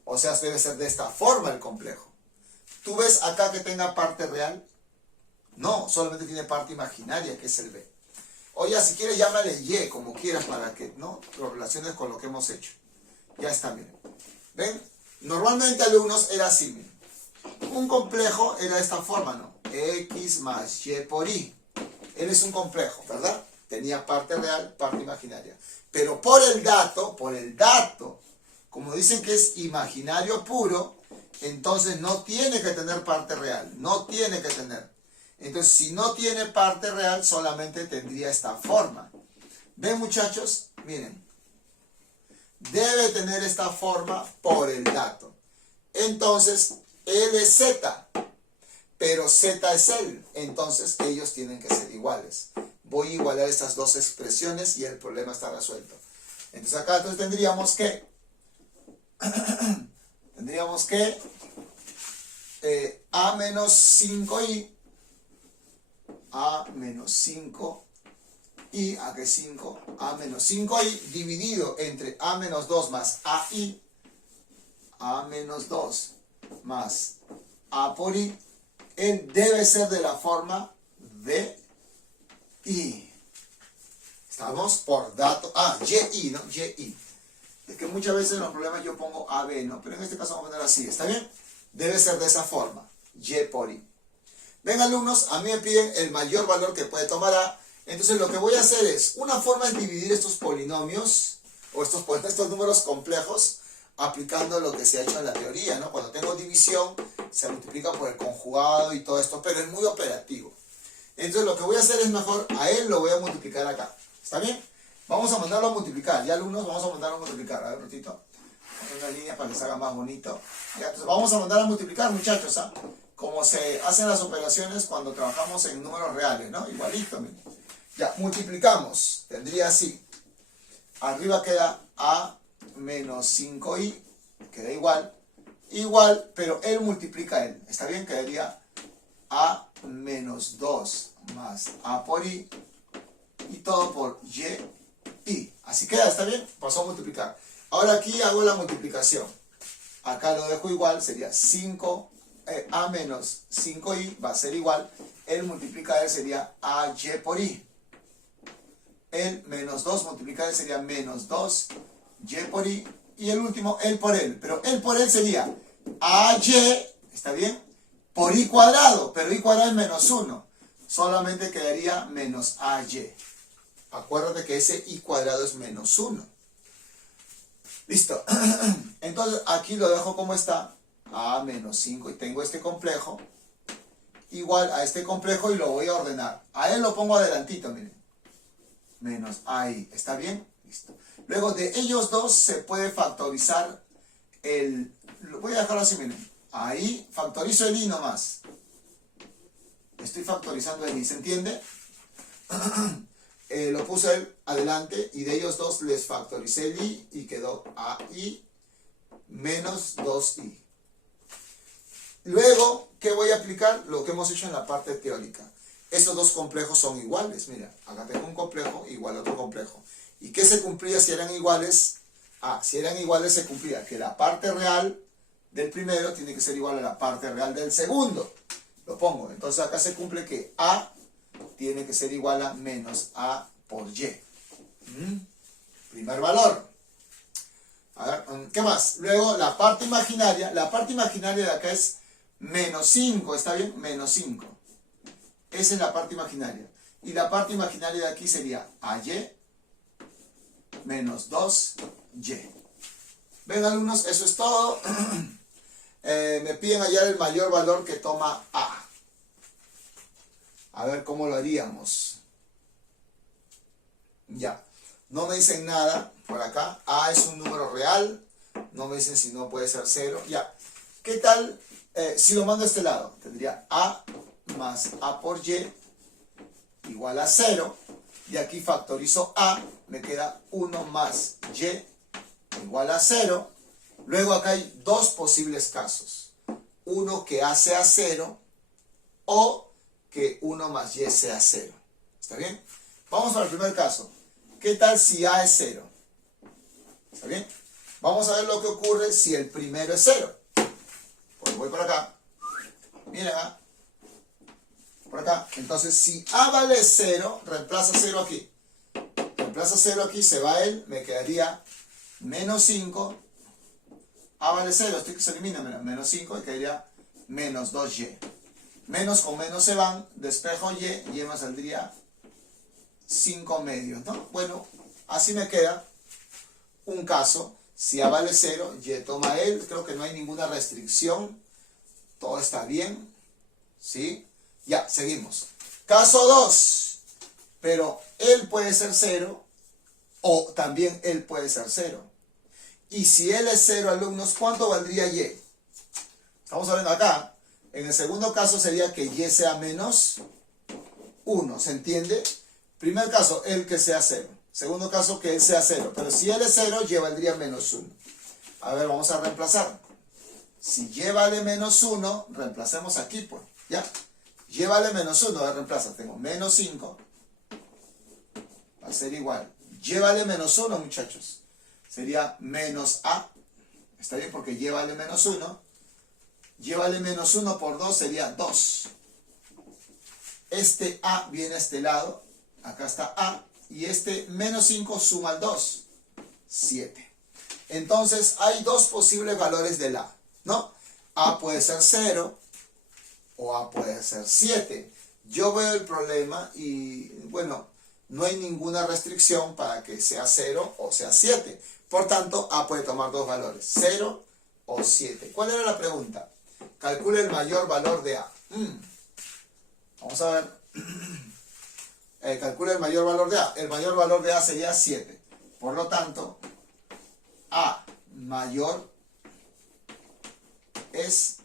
O sea, debe ser de esta forma el complejo. ¿Tú ves acá que tenga parte real? No, solamente tiene parte imaginaria, que es el B. O ya, si quieres, llámale Y, como quieras, para que no lo relaciones con lo que hemos hecho. Ya está, miren. ¿Ven? Normalmente, alumnos, era así, miren. Un complejo era de esta forma, ¿no? X más Y por Y. Él es un complejo, ¿verdad? Tenía parte real, parte imaginaria. Pero por el dato, como dicen que es imaginario puro, entonces no tiene que tener parte real. No tiene que tener. Entonces, si no tiene parte real, solamente tendría esta forma. ¿Ven, muchachos? Miren. Debe tener esta forma por el dato. Entonces, él es Z, pero Z es él. Entonces, ellos tienen que ser iguales. Voy a igualar estas dos expresiones y el problema está resuelto. Entonces, acá tendríamos que A menos 5i y acá es 5a menos 5i dividido entre a menos 2 más ai, a menos 2 más a por i, debe ser de la forma de i. Estamos por dato, yi, ¿no? yi. Es que muchas veces en los problemas yo pongo ab, ¿no? Pero en este caso vamos a poner así, ¿está bien? Debe ser de esa forma, y por i. Ven, alumnos, a mí me piden el mayor valor que puede tomar a. Entonces lo que voy a hacer es, una forma es dividir estos polinomios, o estos números complejos, aplicando lo que se ha hecho en la teoría, ¿no? Cuando tengo división, se multiplica por el conjugado y todo esto, pero es muy operativo. Entonces lo que voy a hacer es mejor, a él lo voy a multiplicar acá. ¿Está bien? Vamos a mandarlo a multiplicar. Ya, alumnos, vamos a mandarlo a multiplicar. A ver, un ratito. Una línea para que se haga más bonito. Ya, entonces vamos a mandar a multiplicar, muchachos, ¿ah? Como se hacen las operaciones cuando trabajamos en números reales, ¿no? Igualito, miren. Ya, multiplicamos. Tendría así. Arriba queda a menos 5i, queda igual, pero él multiplica él, ¿está bien? Quedaría a menos 2 más a por i, y todo por y. Así queda, ¿está bien? Pasó a multiplicar. Ahora aquí hago la multiplicación. Acá lo dejo igual, sería 5, a menos 5i va a ser igual, él multiplica él sería a y por i. El menos 2 multiplicado sería menos 2 y por i, y el último el por él, pero el por él sería ay, ¿está bien? Por i cuadrado, pero i cuadrado es menos 1, solamente quedaría menos ay. Acuérdate que ese i cuadrado es menos 1. Listo. Entonces aquí lo dejo como está, a menos 5, y tengo este complejo igual a este complejo y lo voy a ordenar. A él lo pongo adelantito, miren. Menos ai, ¿está bien? Listo. Luego de ellos dos se puede factorizar lo voy a dejarlo así, miren. Ahí factorizo el i nomás. Estoy factorizando el i, ¿se entiende? Lo puse él adelante y de ellos dos les factoricé el i y quedó ai menos 2i. Luego, ¿qué voy a aplicar? Lo que hemos hecho en la parte teórica. Estos dos complejos son iguales. Mira, acá tengo un complejo igual a otro complejo. ¿Y qué se cumplía si eran iguales? Si eran iguales se cumplía que la parte real del primero tiene que ser igual a la parte real del segundo. Lo pongo. Entonces acá se cumple que a tiene que ser igual a menos a por y. Primer valor. A ver, ¿qué más? Luego la parte imaginaria de acá es menos 5, ¿está bien? Menos 5. Esa es la parte imaginaria. Y la parte imaginaria de aquí sería ay menos 2y. Ven, alumnos, eso es todo. Me piden hallar el mayor valor que toma a. A ver cómo lo haríamos. Ya. No me dicen nada por acá. A es un número real. No me dicen si no puede ser 0. Ya. ¿Qué tal si lo mando a este lado? Tendría a más a por y igual a 0. Y aquí factorizo a. Me queda 1 más y igual a 0. Luego acá hay dos posibles casos. Uno que a sea 0 o que 1 más y sea 0. ¿Está bien? Vamos al primer caso. ¿Qué tal si a es 0? ¿Está bien? Vamos a ver lo que ocurre si el primero es 0. Pues voy por acá. Miren, por acá. Entonces, si a vale 0, reemplaza 0 aquí. Reemplaza 0 aquí, se va él, me quedaría menos 5. A vale 0, esto que se elimina, menos 5, y quedaría menos 2y. Menos con menos se van, despejo y me saldría 5 medios, ¿no? Bueno, así me queda un caso. Si a vale 0, y toma él, creo que no hay ninguna restricción. Todo está bien, ¿sí? Ya, seguimos. Caso 2. Pero él puede ser 0 o también él puede ser 0. Y si él es 0, alumnos, ¿cuánto valdría y? Estamos hablando acá. En el segundo caso sería que y sea menos 1, ¿se entiende? Primer caso, él que sea 0. Segundo caso, que él sea 0. Pero si él es 0, y valdría menos 1. A ver, vamos a reemplazar. Si y vale menos 1, reemplacemos aquí, pues. ¿Ya? Y vale menos 1, a ver, reemplaza. Tengo menos 5. sería igual. Y vale menos 1, muchachos. Sería menos A. Está bien porque y vale menos 1. Y vale menos 1 por 2 sería 2. Este A viene a este lado. Acá está A. Y este menos 5 suma al 2. 7. Entonces hay dos posibles valores del A, ¿no? A puede ser 0 o A puede ser 7. Yo veo el problema y, bueno, no hay ninguna restricción para que sea 0 o sea 7. Por tanto, A puede tomar dos valores, 0 o 7. ¿Cuál era la pregunta? Calcule el mayor valor de A. Vamos a ver. Calcule el mayor valor de A. El mayor valor de A sería 7. Por lo tanto, A mayor es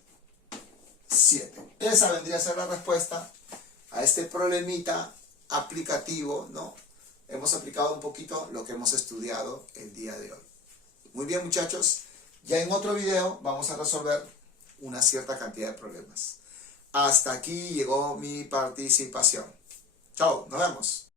7. Esa vendría a ser la respuesta a este problemita aplicativo, ¿no? Hemos aplicado un poquito lo que hemos estudiado el día de hoy. Muy bien, muchachos. Ya en otro video vamos a resolver una cierta cantidad de problemas. Hasta aquí llegó mi participación. Chao, nos vemos.